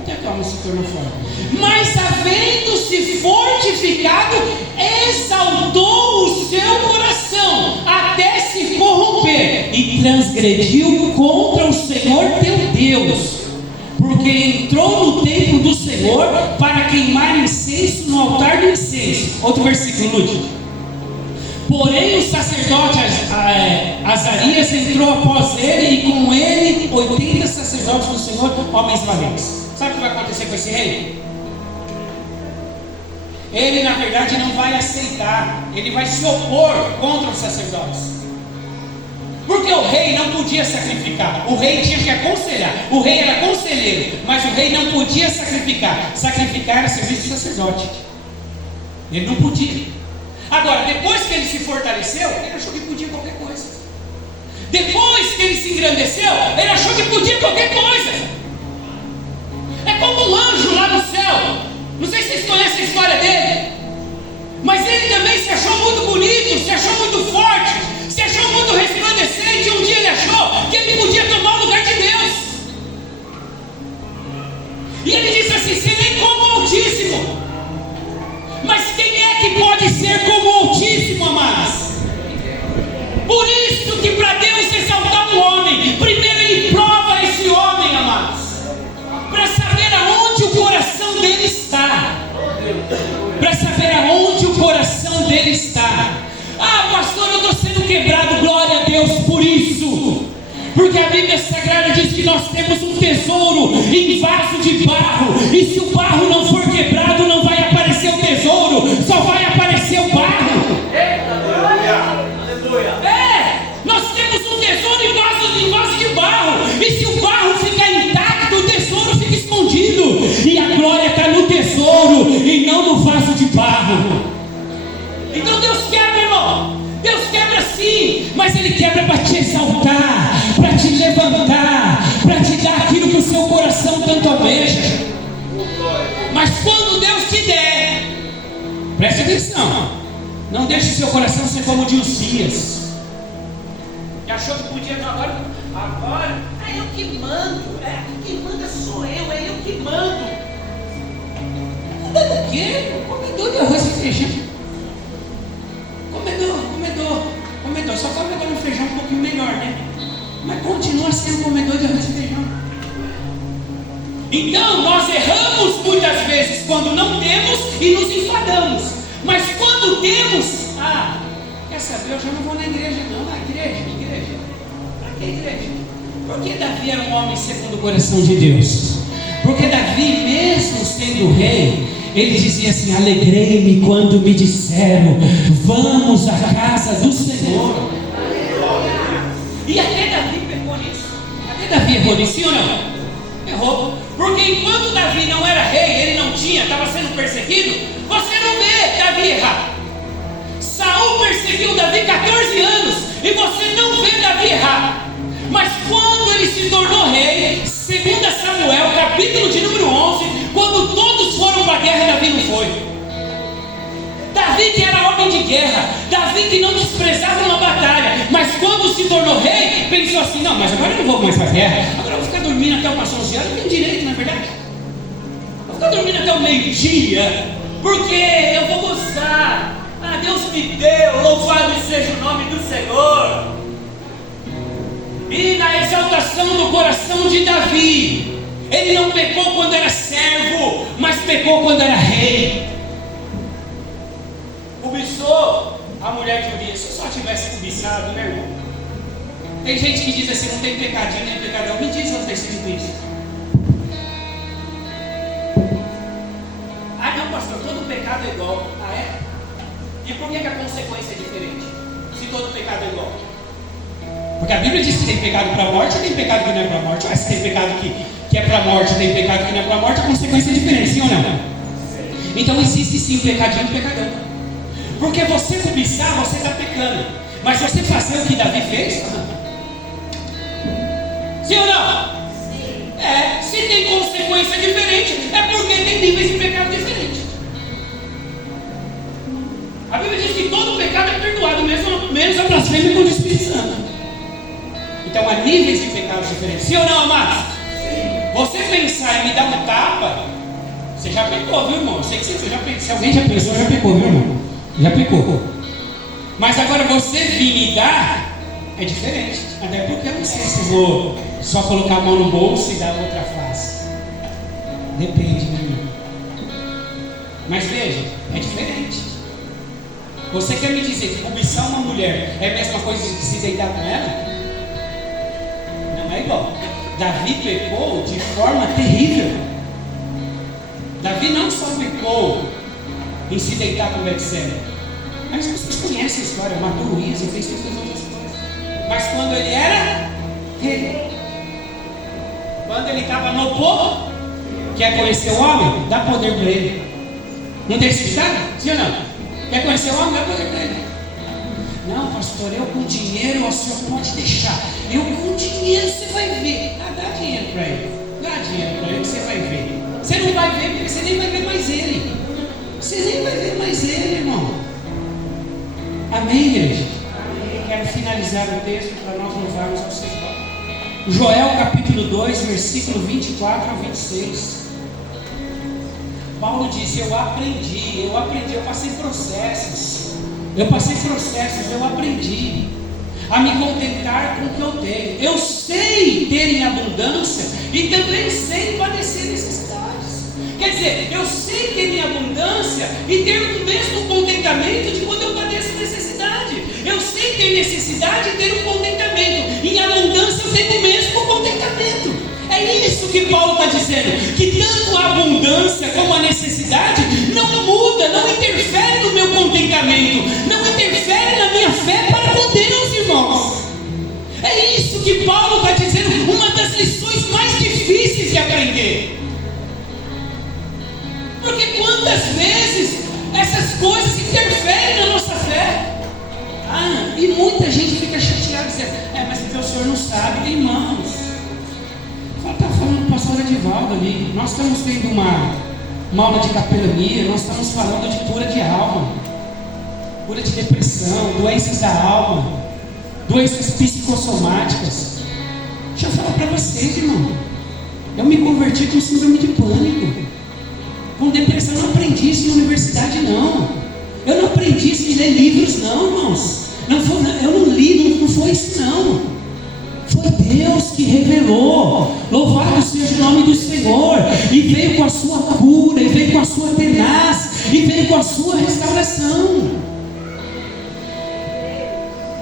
Até que o homem se tornou forte. Mas havendo-se fortificado, exaltou o seu coração até se corromper e transgrediu contra o Senhor teu Deus, porque entrou no templo do Senhor para queimar incenso no altar do incenso. Outro versículo, Lúcio. Porém o sacerdote Azarias entrou após ele, e com ele 80 sacerdotes do Senhor, homens valentes. Sabe o que vai acontecer com esse rei? Ele na verdade não vai aceitar, ele vai se opor contra os sacerdotes. Porque o rei não podia sacrificar, o rei tinha que aconselhar, o rei era conselheiro, mas o rei não podia sacrificar. Sacrificar era serviço de sacerdote, ele não podia. Agora, depois que ele se fortaleceu, ele achou que podia qualquer coisa. Depois que ele se engrandeceu, ele achou que podia qualquer coisa. É como um anjo lá no céu. Não sei se vocês conhecem a história dele, mas ele também se achou muito bonito, se achou muito forte, se achou muito resplandecente. Um dia ele achou que ele podia tomar o lugar de Deus. E ele disse assim: serei como o Altíssimo. Mas quem é que pode ser como o Altíssimo, amados? Por isso que para Deus exaltar um homem, primeiro ele prova esse homem, amados, para saber aonde o coração dele está. Para saber aonde o coração dele está. Ah, pastor, eu estou sendo quebrado. Glória a Deus por isso. Porque a Bíblia Sagrada diz que nós temos um tesouro em vaso de barro. E se o barro não for quebrado, não vai aparecer o tesouro, só vai aparecer o barro. Nós temos um tesouro em vaso de barro. E se o barro ficar intacto, o tesouro fica escondido. E a glória está no tesouro e não no vaso de barro. Então Deus quebra, irmão. Deus quebra sim, mas Ele quebra para te exaltar, para te levantar, para te dar aquilo que o seu coração tanto almeja. Mas quando Deus te der, preste atenção, não deixe seu coração ser como o de Uzias, que achou que podia agora é eu que mando, quem manda sou eu, é eu que mando. Manda o quê? Comedor de arroz e feijão. Comedor, só comedor no feijão um pouquinho melhor, né? Mas continua sendo comedor de arroz e feijão. Então nós erramos muitas vezes quando não temos e nos enfadamos. Mas quando temos, quer saber, eu já não vou na igreja não. Igreja. Para que igreja? Porque Davi era um homem segundo o coração de Deus. Porque Davi, mesmo sendo rei, ele dizia assim: alegrei-me quando me disseram, vamos à casa do Senhor. E até Davi pecou nisso. Até Davi errou nisso, sim ou não? Errou. Porque enquanto Davi não era rei, ele não tinha, estava sendo perseguido, você não vê Davi errar. Saul perseguiu Davi 14 anos e você não vê Davi errar. Mas quando ele se tornou rei, 2 Samuel, capítulo de número 11, quando todos foram para a guerra, Davi não foi. Davi que era homem de guerra, Davi que não desprezava uma batalha, mas quando se tornou rei, pensou assim: não, mas agora eu não vou mais para a guerra, agora eu vou ficar dormindo até o passar 11 anos, eu tenho direito, não é verdade? Vou ficar dormindo até o meio-dia, porque eu vou gozar. Deus me deu, louvado seja o nome do Senhor. E na exaltação do coração de Davi, ele não pecou quando era servo, mas pecou quando era rei. Cobiçou a mulher de Urias. Se só tivesse cobiçado, meu irmão. Tem gente que diz assim: não tem pecadinho nem pecadão. Me diz onde está escrito isso. Não, pastor, todo pecado é igual. É? E por que a consequência é diferente? Se todo pecado é igual. Porque a Bíblia diz que tem pecado para a morte e tem pecado que não é para a morte. Se tem pecado que é para a morte e tem pecado que não é para a morte, a consequência é diferente, sim ou não? Então existe sim pecadinho e pecadão. Porque você cobiçar, você está pecando. Mas você fazer o que Davi fez? Sim ou não? Sim. Se tem consequência diferente, é porque tem níveis de pecado diferentes. A Bíblia diz que todo pecado é perdoado, menos a blasfêmia contra o Espírito Santo. Então há níveis de pecados diferentes. Sim ou não, amados? Sim. Você pensar em me dar um tapa, você já pecou, viu, irmão? Eu sei que você já pensou. Se alguém já pensou, já pecou, viu, irmão? Já pecou. Mas agora você vir me dar é diferente. Até porque eu não sei se vou só colocar a mão no bolso e dar outra face. Depende, né, irmão? Mas veja, é diferente. Você quer me dizer que cobiçar uma mulher é a mesma coisa que se deitar com ela? Não é igual. Davi pecou de forma terrível. Davi não só pecou em se deitar com Betseba, mas vocês conhecem a história, matou Urias e fez todas as outras coisas. Mas quando ele era rei, quando ele estava no povo, quer conhecer o homem? Dá poder para ele. Não tem esse ditado? Sim ou não? Quer conhecer o homem? Dá poder para ele. Não, pastor, eu com dinheiro o senhor pode deixar. Eu com dinheiro você vai ver. Dá dinheiro para ele. Dá dinheiro para ele que você vai ver. Você não vai ver porque você nem vai ver mais ele. Você nem vai ver mais ele, irmão. Amém, igreja? Amém. Quero finalizar o texto para nós louvarmos ao Senhor. Joel capítulo 2, versículo 24 a 26. Paulo disse: eu aprendi, eu passei processos. Eu aprendi a me contentar com o que eu tenho. Eu sei ter em abundância e também sei padecer necessidades. Quer dizer, eu sei ter em abundância e ter o mesmo contentamento de quando eu padeço necessidade. Eu sei ter necessidade e ter um contentamento. Em abundância eu tenho o mesmo contentamento. É isso que Paulo está dizendo, que tanto a abundância como a necessidade não muda, não interfere no meu contentamento, não interfere na minha fé para com Deus, irmãos. É isso que Paulo está dizendo, uma das lições mais difíceis de aprender. Porque quantas vezes essas coisas interferem na nossa fé? E muita gente fica chateada dizendo: mas porque o senhor não sabe, irmãos. Está falando do pastor Edivaldo ali. Nós estamos tendo uma aula de capelania. Nós estamos falando de cura de alma, cura de depressão, doenças da alma, doenças psicossomáticas. Deixa eu falar para vocês, irmão. Eu me converti com síndrome de pânico, com depressão. Eu não aprendi isso na universidade, não. Eu não aprendi isso de ler livros, não, irmãos. Eu não li, não foi isso, não. Foi Deus que revelou. Louvado seja o nome do Senhor. E veio com a sua cura, e veio com a sua tenaz, e vem com a sua restauração.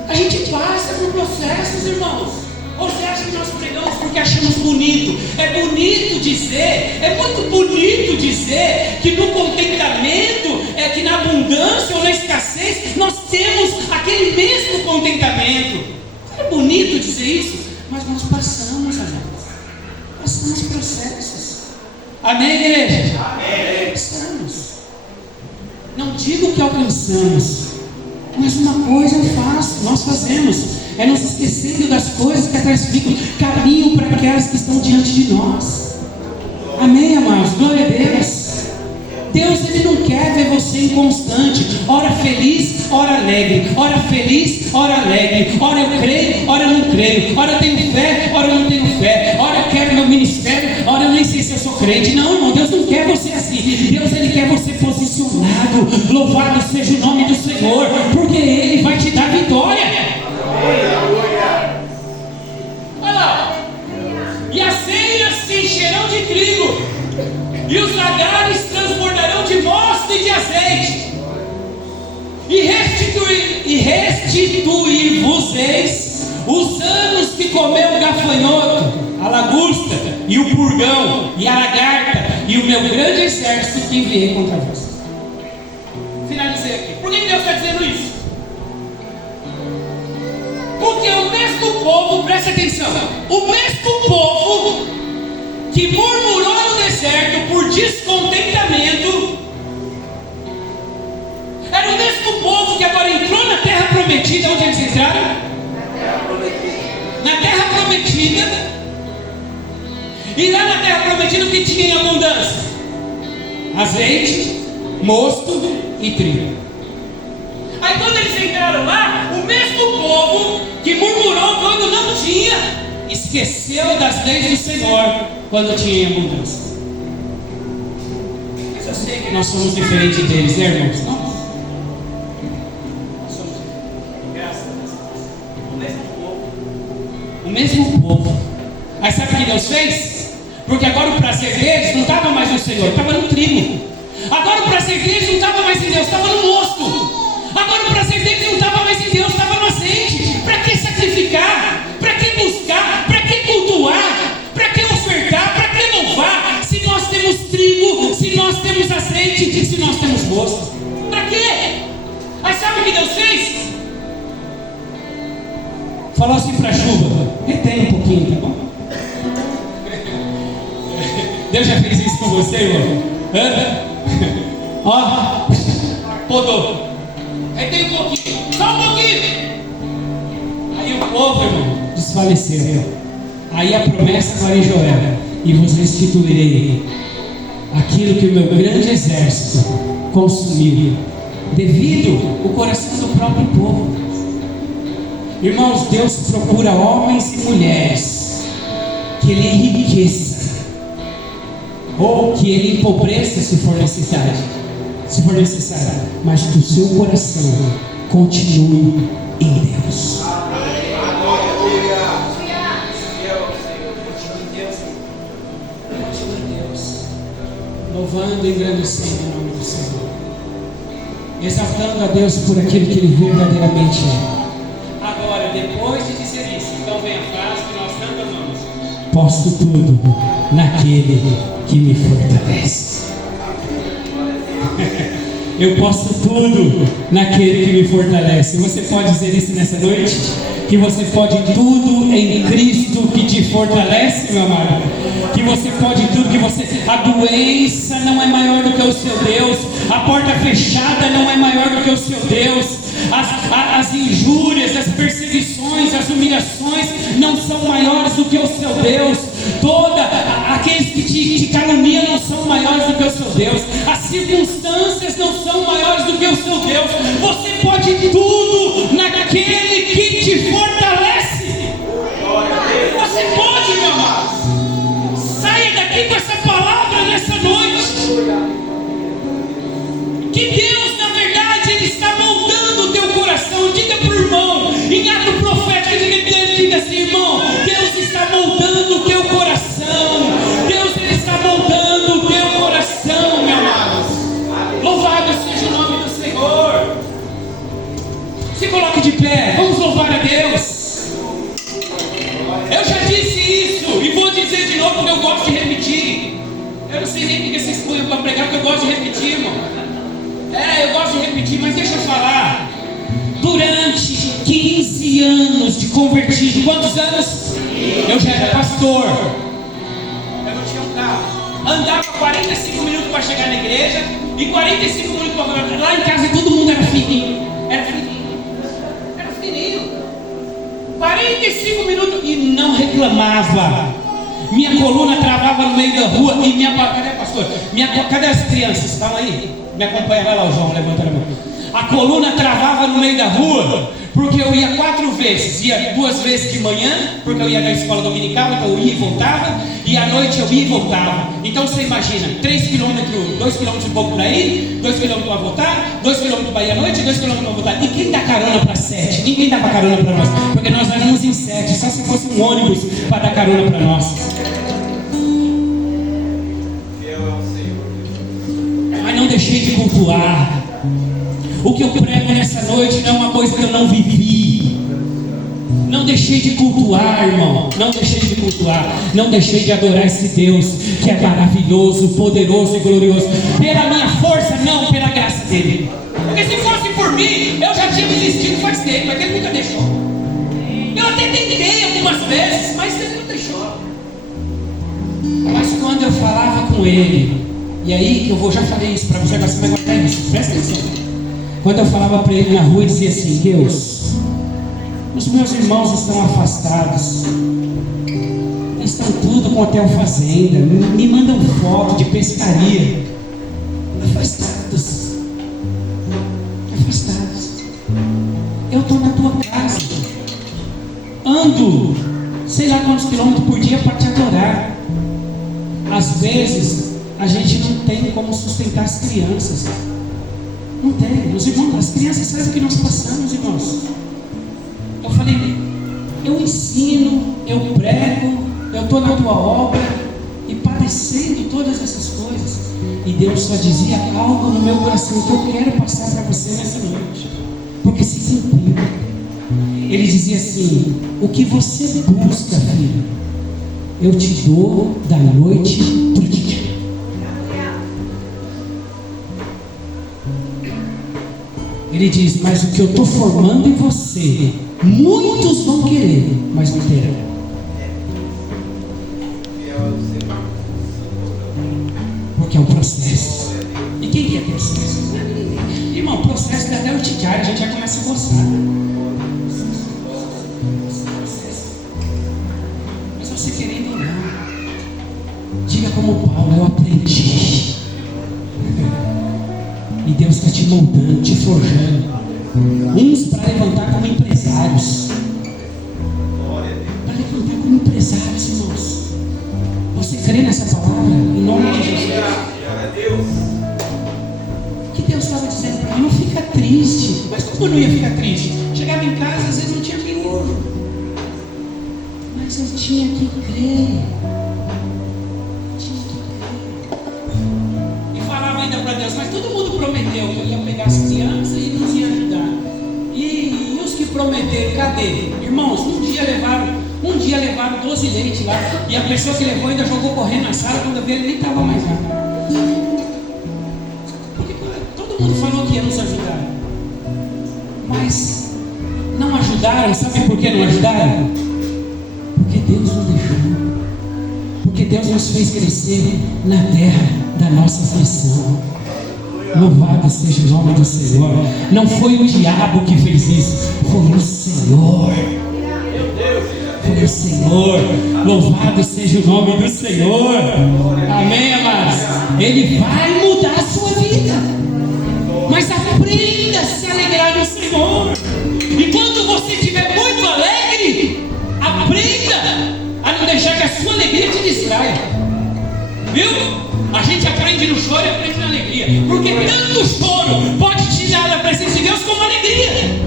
A gente passa por processos, irmãos. Ou você acha que nós pregamos porque achamos bonito? É bonito dizer, é muito bonito dizer que no contentamento, que na abundância ou na escassez, nós temos aquele mesmo contentamento. É bonito dizer isso, mas nós passamos, amados. Passamos processos. Amém, igreja? Amém. Passamos. Não digo que alcançamos, mas uma coisa nós fazemos. É nos esquecendo das coisas que atrás ficam, caminho para aquelas que estão diante de nós. Amém, amados? Glória a Deus. Deus, Ele não quer ver você inconstante, ora feliz, ora alegre, ora feliz, ora alegre, ora eu creio, ora eu não creio, ora eu tenho fé, ora eu não tenho fé, ora eu quero meu ministério, ora eu nem sei se eu sou crente. Não, irmão, Deus não quer você assim. Deus, Ele quer você posicionado. Louvado seja o nome do Senhor, porque Ele vai te dar vitória. Olha lá, e as ceias se encherão de trigo, e os lagares transbordarão de mosto e de azeite, e restituir-vos-eis os anos que comeu o gafanhoto, a lagosta, e o purgão, e a lagarta, e o meu grande exército que enviei contra vós. Finalizei aqui. Por que Deus está dizendo isso? Porque o mesmo povo, preste atenção, o mesmo povo que murmurou no deserto por descontentamento, era o mesmo povo que agora entrou na terra prometida. Onde eles entraram? Na terra prometida. E lá na terra prometida o que tinha em abundância? Azeite, mosto e trigo. Aí quando eles entraram lá, o mesmo povo que murmurou quando não tinha, esqueceu das leis do Senhor quando tinha em abundância. Mas eu sei que nós somos diferentes deles, né, irmãos? Nós somos diferentes. Graças a Deus. O mesmo povo. Aí sabe o que Deus fez? Porque agora o prazer deles não estava mais no Senhor, estava no trigo. Agora o prazer deles não estava mais em Deus, estava no mosto. Agora o prazer deles não estava mais em Deus, estava no azeite. Para que sacrificar? Para que buscar? Para que cultuar? Para que ofertar? Para que louvar? Se nós temos trigo, se nós temos azeite, se nós temos mosto. Para quê? Aí sabe o que Deus fez? Falou assim para a chuva: retém um pouquinho, tá bom? Deus já fez isso com você, irmão? Ó, podou. Retém um pouquinho, só um pouquinho. Aí o povo, irmão, desfaleceu. Aí a promessa agora em Joel: e vos restituirei aquilo que o meu grande exército consumiu, devido ao coração do próprio povo. Irmãos, Deus procura homens e mulheres que Ele enriqueça, ou que Ele empobreça se for necessário, mas que o seu coração continue em Deus. Continue em Deus, louvando e engrandecendo o nome do Senhor, exaltando a Deus por aquilo que Ele verdadeiramente é. Agora, depois de dizer isso, então vem a frase que nós tanto amamos: posto tudo naquele que me fortalece. Eu posso tudo naquele que me fortalece. Você pode dizer isso nessa noite? Que você pode tudo em Cristo que te fortalece, meu amado. Que você pode tudo, que você... A doença não é maior do que o seu Deus. A porta fechada não é maior do que o seu Deus. As injúrias, as perseguições, as humilhações não são maiores do que o seu Deus. Aqueles que te caluniam não são maiores do que o seu Deus. As circunstâncias não são maiores do que o seu Deus. Você pode tudo naquele que te fortalece. Você pode, meu amado. Saia daqui com essa palavra nessa noite. Que Deus, na verdade, Ele está moldando o teu coração. Diga para o irmão, em ato profético, diga assim: irmão, Deus está moldando o teu coração. Deus, Ele está moldando o teu coração, meu amado. Louvado eu gosto de repetir. Eu não sei nem porque vocês põem para pregar, porque eu gosto de repetir, irmão. Eu gosto de repetir, mas deixa eu falar. Durante 15 anos de convertido, quantos anos? Eu já era pastor. Eu não tinha um carro. Andava 45 minutos para chegar na igreja e 45 minutos para voltar. Lá em casa todo mundo era fininho. Era fininho. 45 minutos e não reclamava. Minha coluna travava no meio da rua e cadê, pastor? Cadê as crianças? Estão aí? Me acompanha, vai lá o João, levanta a mão. A coluna travava no meio da rua, porque eu ia 4 vezes. Ia 2 vezes de manhã, porque eu ia na escola dominical, então eu ia e voltava. E à noite eu ia e voltava. Então você imagina, 3 quilômetros, 2 quilômetros e pouco para ir, 2 quilômetros para voltar, 2 quilômetros para ir à noite, 2 quilômetros para voltar. E quem dá carona para 7? Ninguém dava carona para nós, porque nós éramos em 7, só se fosse um ônibus para dar carona para nós. Mas não deixei de cultuar. O que eu prego nessa noite não é uma coisa que eu não vivi. Não deixei de cultuar, irmão. Não deixei de cultuar. Não deixei de adorar esse Deus que é maravilhoso, poderoso e glorioso. Pela minha força, não pela graça dele. Porque se fosse por mim, eu já tinha desistido faz tempo, mas ele nunca deixou. Eu até tentei algumas vezes, mas ele não deixou. Mas quando eu falava com ele, e aí eu já falei isso para você, agora você vai guardar isso, presta atenção. Quando eu falava para ele na rua, eu dizia assim: Deus, os meus irmãos estão afastados, estão tudo com hotel fazenda, me mandam foto de pescaria, afastados. Eu estou na tua casa, ando sei lá quantos quilômetros por dia para te adorar. Às vezes a gente não tem como sustentar as crianças. Não tem. Os irmãos, as crianças sabem o que nós passamos, irmãos. Eu falei, eu ensino, eu prego, eu estou na tua obra e padecendo todas essas coisas. E Deus só dizia algo no meu coração que eu quero passar para você nessa noite, porque se cumpriu. Ele dizia assim: o que você busca, filho, eu te dou da noite para o dia. Ele diz: mas o que eu estou formando em você, muitos vão querer, mas não terão. Porque é um processo. E quem quer processo? Irmão, processo dá até urticária, a gente já começa a gostar. Mas você querendo ou não, diga como Paulo: eu aprendi. E Deus está te moldando, te forjando. Uns para levantar como empresários. Para levantar como empresários, irmãos. Você crê nessa palavra? Em nome de Jesus. O que Deus estava dizendo para mim? Não fica triste. Mas como eu não ia ficar triste? Chegava em casa, às vezes não tinha miúdo. Mas eu tinha que crer. Para Deus, mas todo mundo prometeu que eu ia pegar as crianças e nos ia ajudar. E os que prometeram, cadê? Irmãos, um dia levaram 12 leites lá, e a pessoa que levou ainda jogou correndo na sala, quando eu vi ele nem estava mais lá. Porque todo mundo falou que ia nos ajudar, mas não ajudaram. Sabe por que não ajudaram? Porque Deus nos deixou. Porque Deus nos fez crescer na terra da nossa aflição. Louvado seja o nome do Senhor. Não foi o diabo que fez isso, foi o Senhor. Foi o Senhor. Louvado seja o nome do Senhor. Amém, amados? Ele vai mudar a sua vida, mas aprenda a se alegrar no Senhor. E quando você estiver muito alegre, aprenda a não deixar que a sua alegria te distraia. Viu? A gente aprende no choro e aprende na alegria. Porque tanto choro pode tirar da presença de Deus como alegria.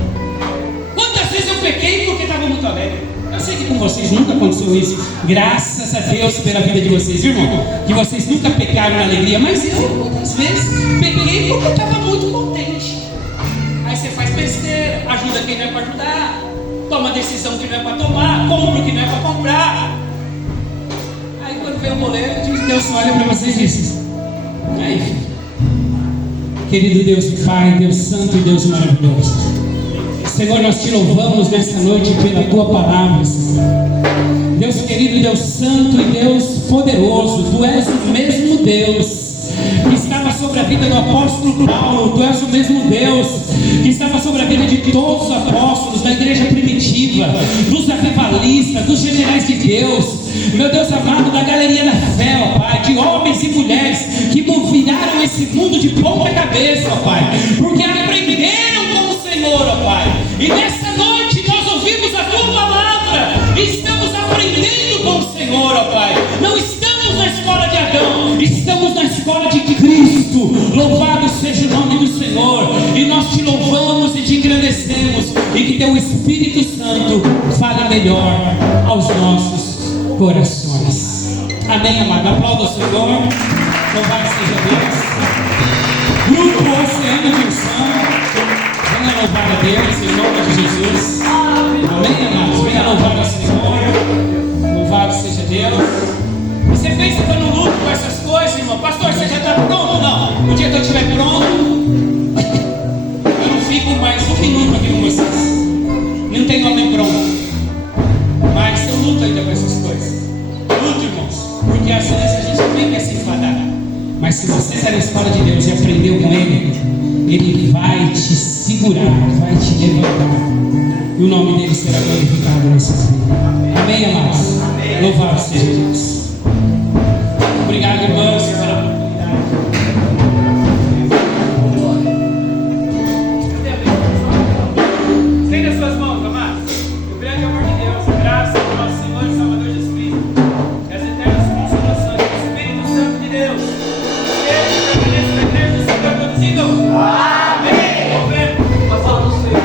Quantas vezes eu pequei porque estava muito alegre? Eu sei que com vocês nunca aconteceu isso. Graças a Deus pela vida de vocês, irmão. Que vocês nunca pecaram na alegria. Mas eu, muitas vezes, pequei porque eu estava muito contente. Aí você faz besteira, ajuda quem não é para ajudar, toma decisão que não é para tomar, compra o que não é para comprar. Aí quando ver o boleto, Deus olha para você e diz: aí, filho. Querido Deus e Pai, Deus Santo e Deus maravilhoso, Senhor, nós te louvamos nesta noite pela tua palavra, Senhor. Deus querido, Deus Santo e Deus poderoso, tu és o mesmo Deus que estava sobre a vida do apóstolo Paulo, tu és o mesmo Deus que estava sobre a vida de todos os apóstolos, da igreja primitiva, dos avivalistas, dos generais de Deus, meu Deus amado, da galeria da fé, ó Pai, de homens e mulheres que viraram esse mundo de ponta cabeça, ó Pai, porque aprenderam com o Senhor, ó Pai, e nessa noite nós ouvimos a tua palavra, estamos aprendendo com o Senhor, ó Pai, não estamos na escola de Adão, estamos na escola de Cristo. Louvado seja o nome do Senhor, e nós te louvamos e te engrandecemos, e que teu Espírito Santo fale melhor aos nossos corações. Amém, amado. Aplauda o Senhor. Louvado seja Deus. Grupo Oceano de Unção, venha louvar a Deus em nome de Jesus. Amém, amados. Venha louvar ao Senhor. Louvado seja Deus. Você pensa que eu não luto com essas coisas, irmão? Pastor, você já está pronto? Não. O dia que eu estiver pronto, eu não fico mais um minuto aqui com vocês. Não tem homem pronto. Mas eu luto ainda com essas coisas. Luto, irmãos. Porque às vezes a gente também quer se enfadar. Mas se você está na escola de Deus e aprendeu com Ele, Ele vai te segurar, vai te levantar. E o nome dele será glorificado nessas vidas. Amém, amados? Louvado seja Deus. Obrigado, irmãos, pela oportunidade. Estenda suas mãos, amados. O grande amor de Deus, a graça do nosso Senhor e Salvador Jesus Cristo, e as eternas consolações do Espírito Santo de Deus, seja e permaneça na igreja do Senhor todos digam. Amém. Governo, passar no Senhor.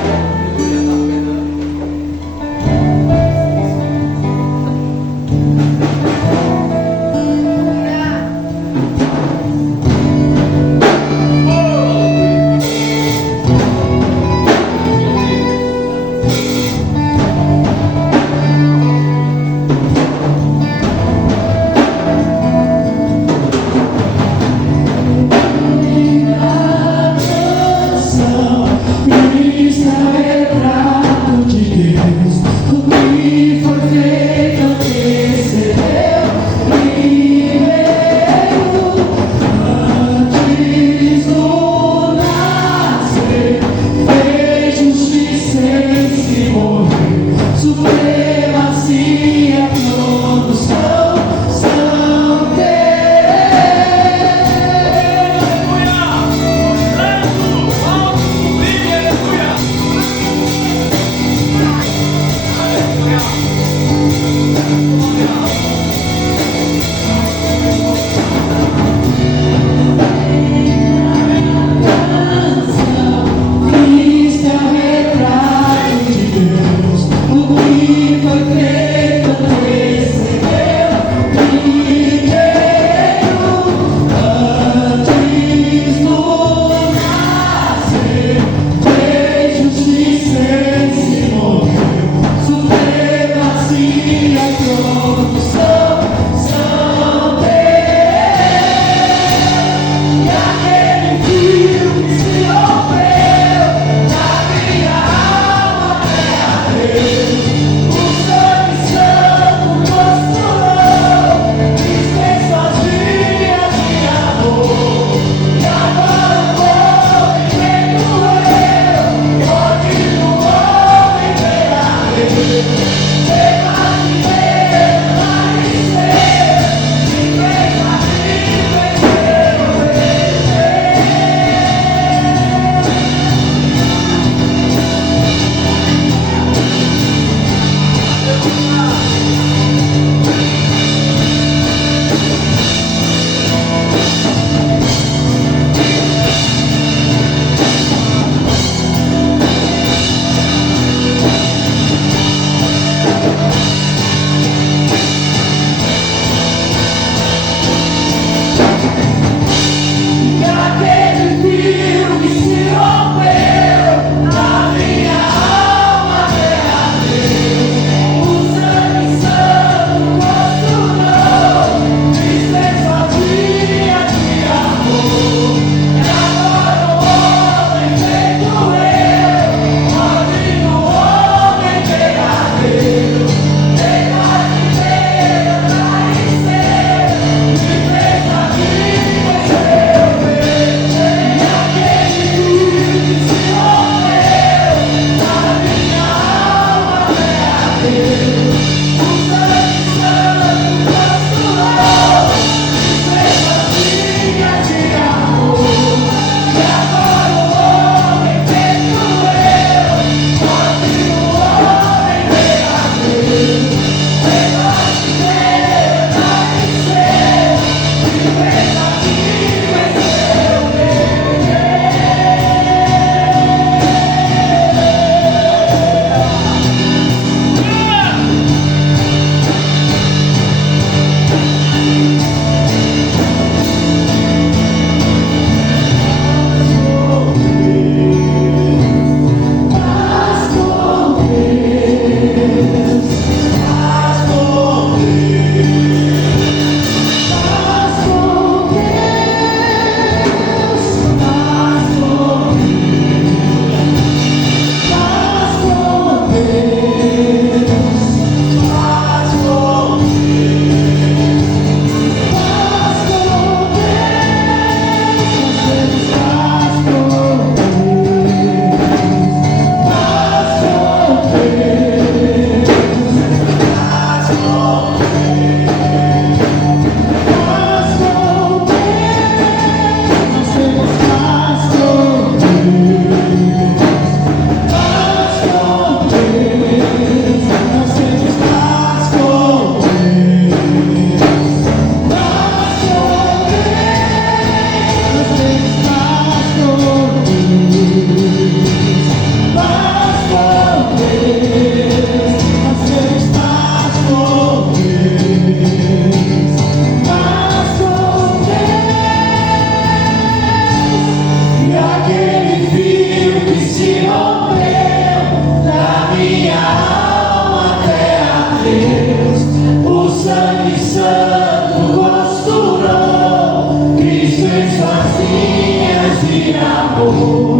amor.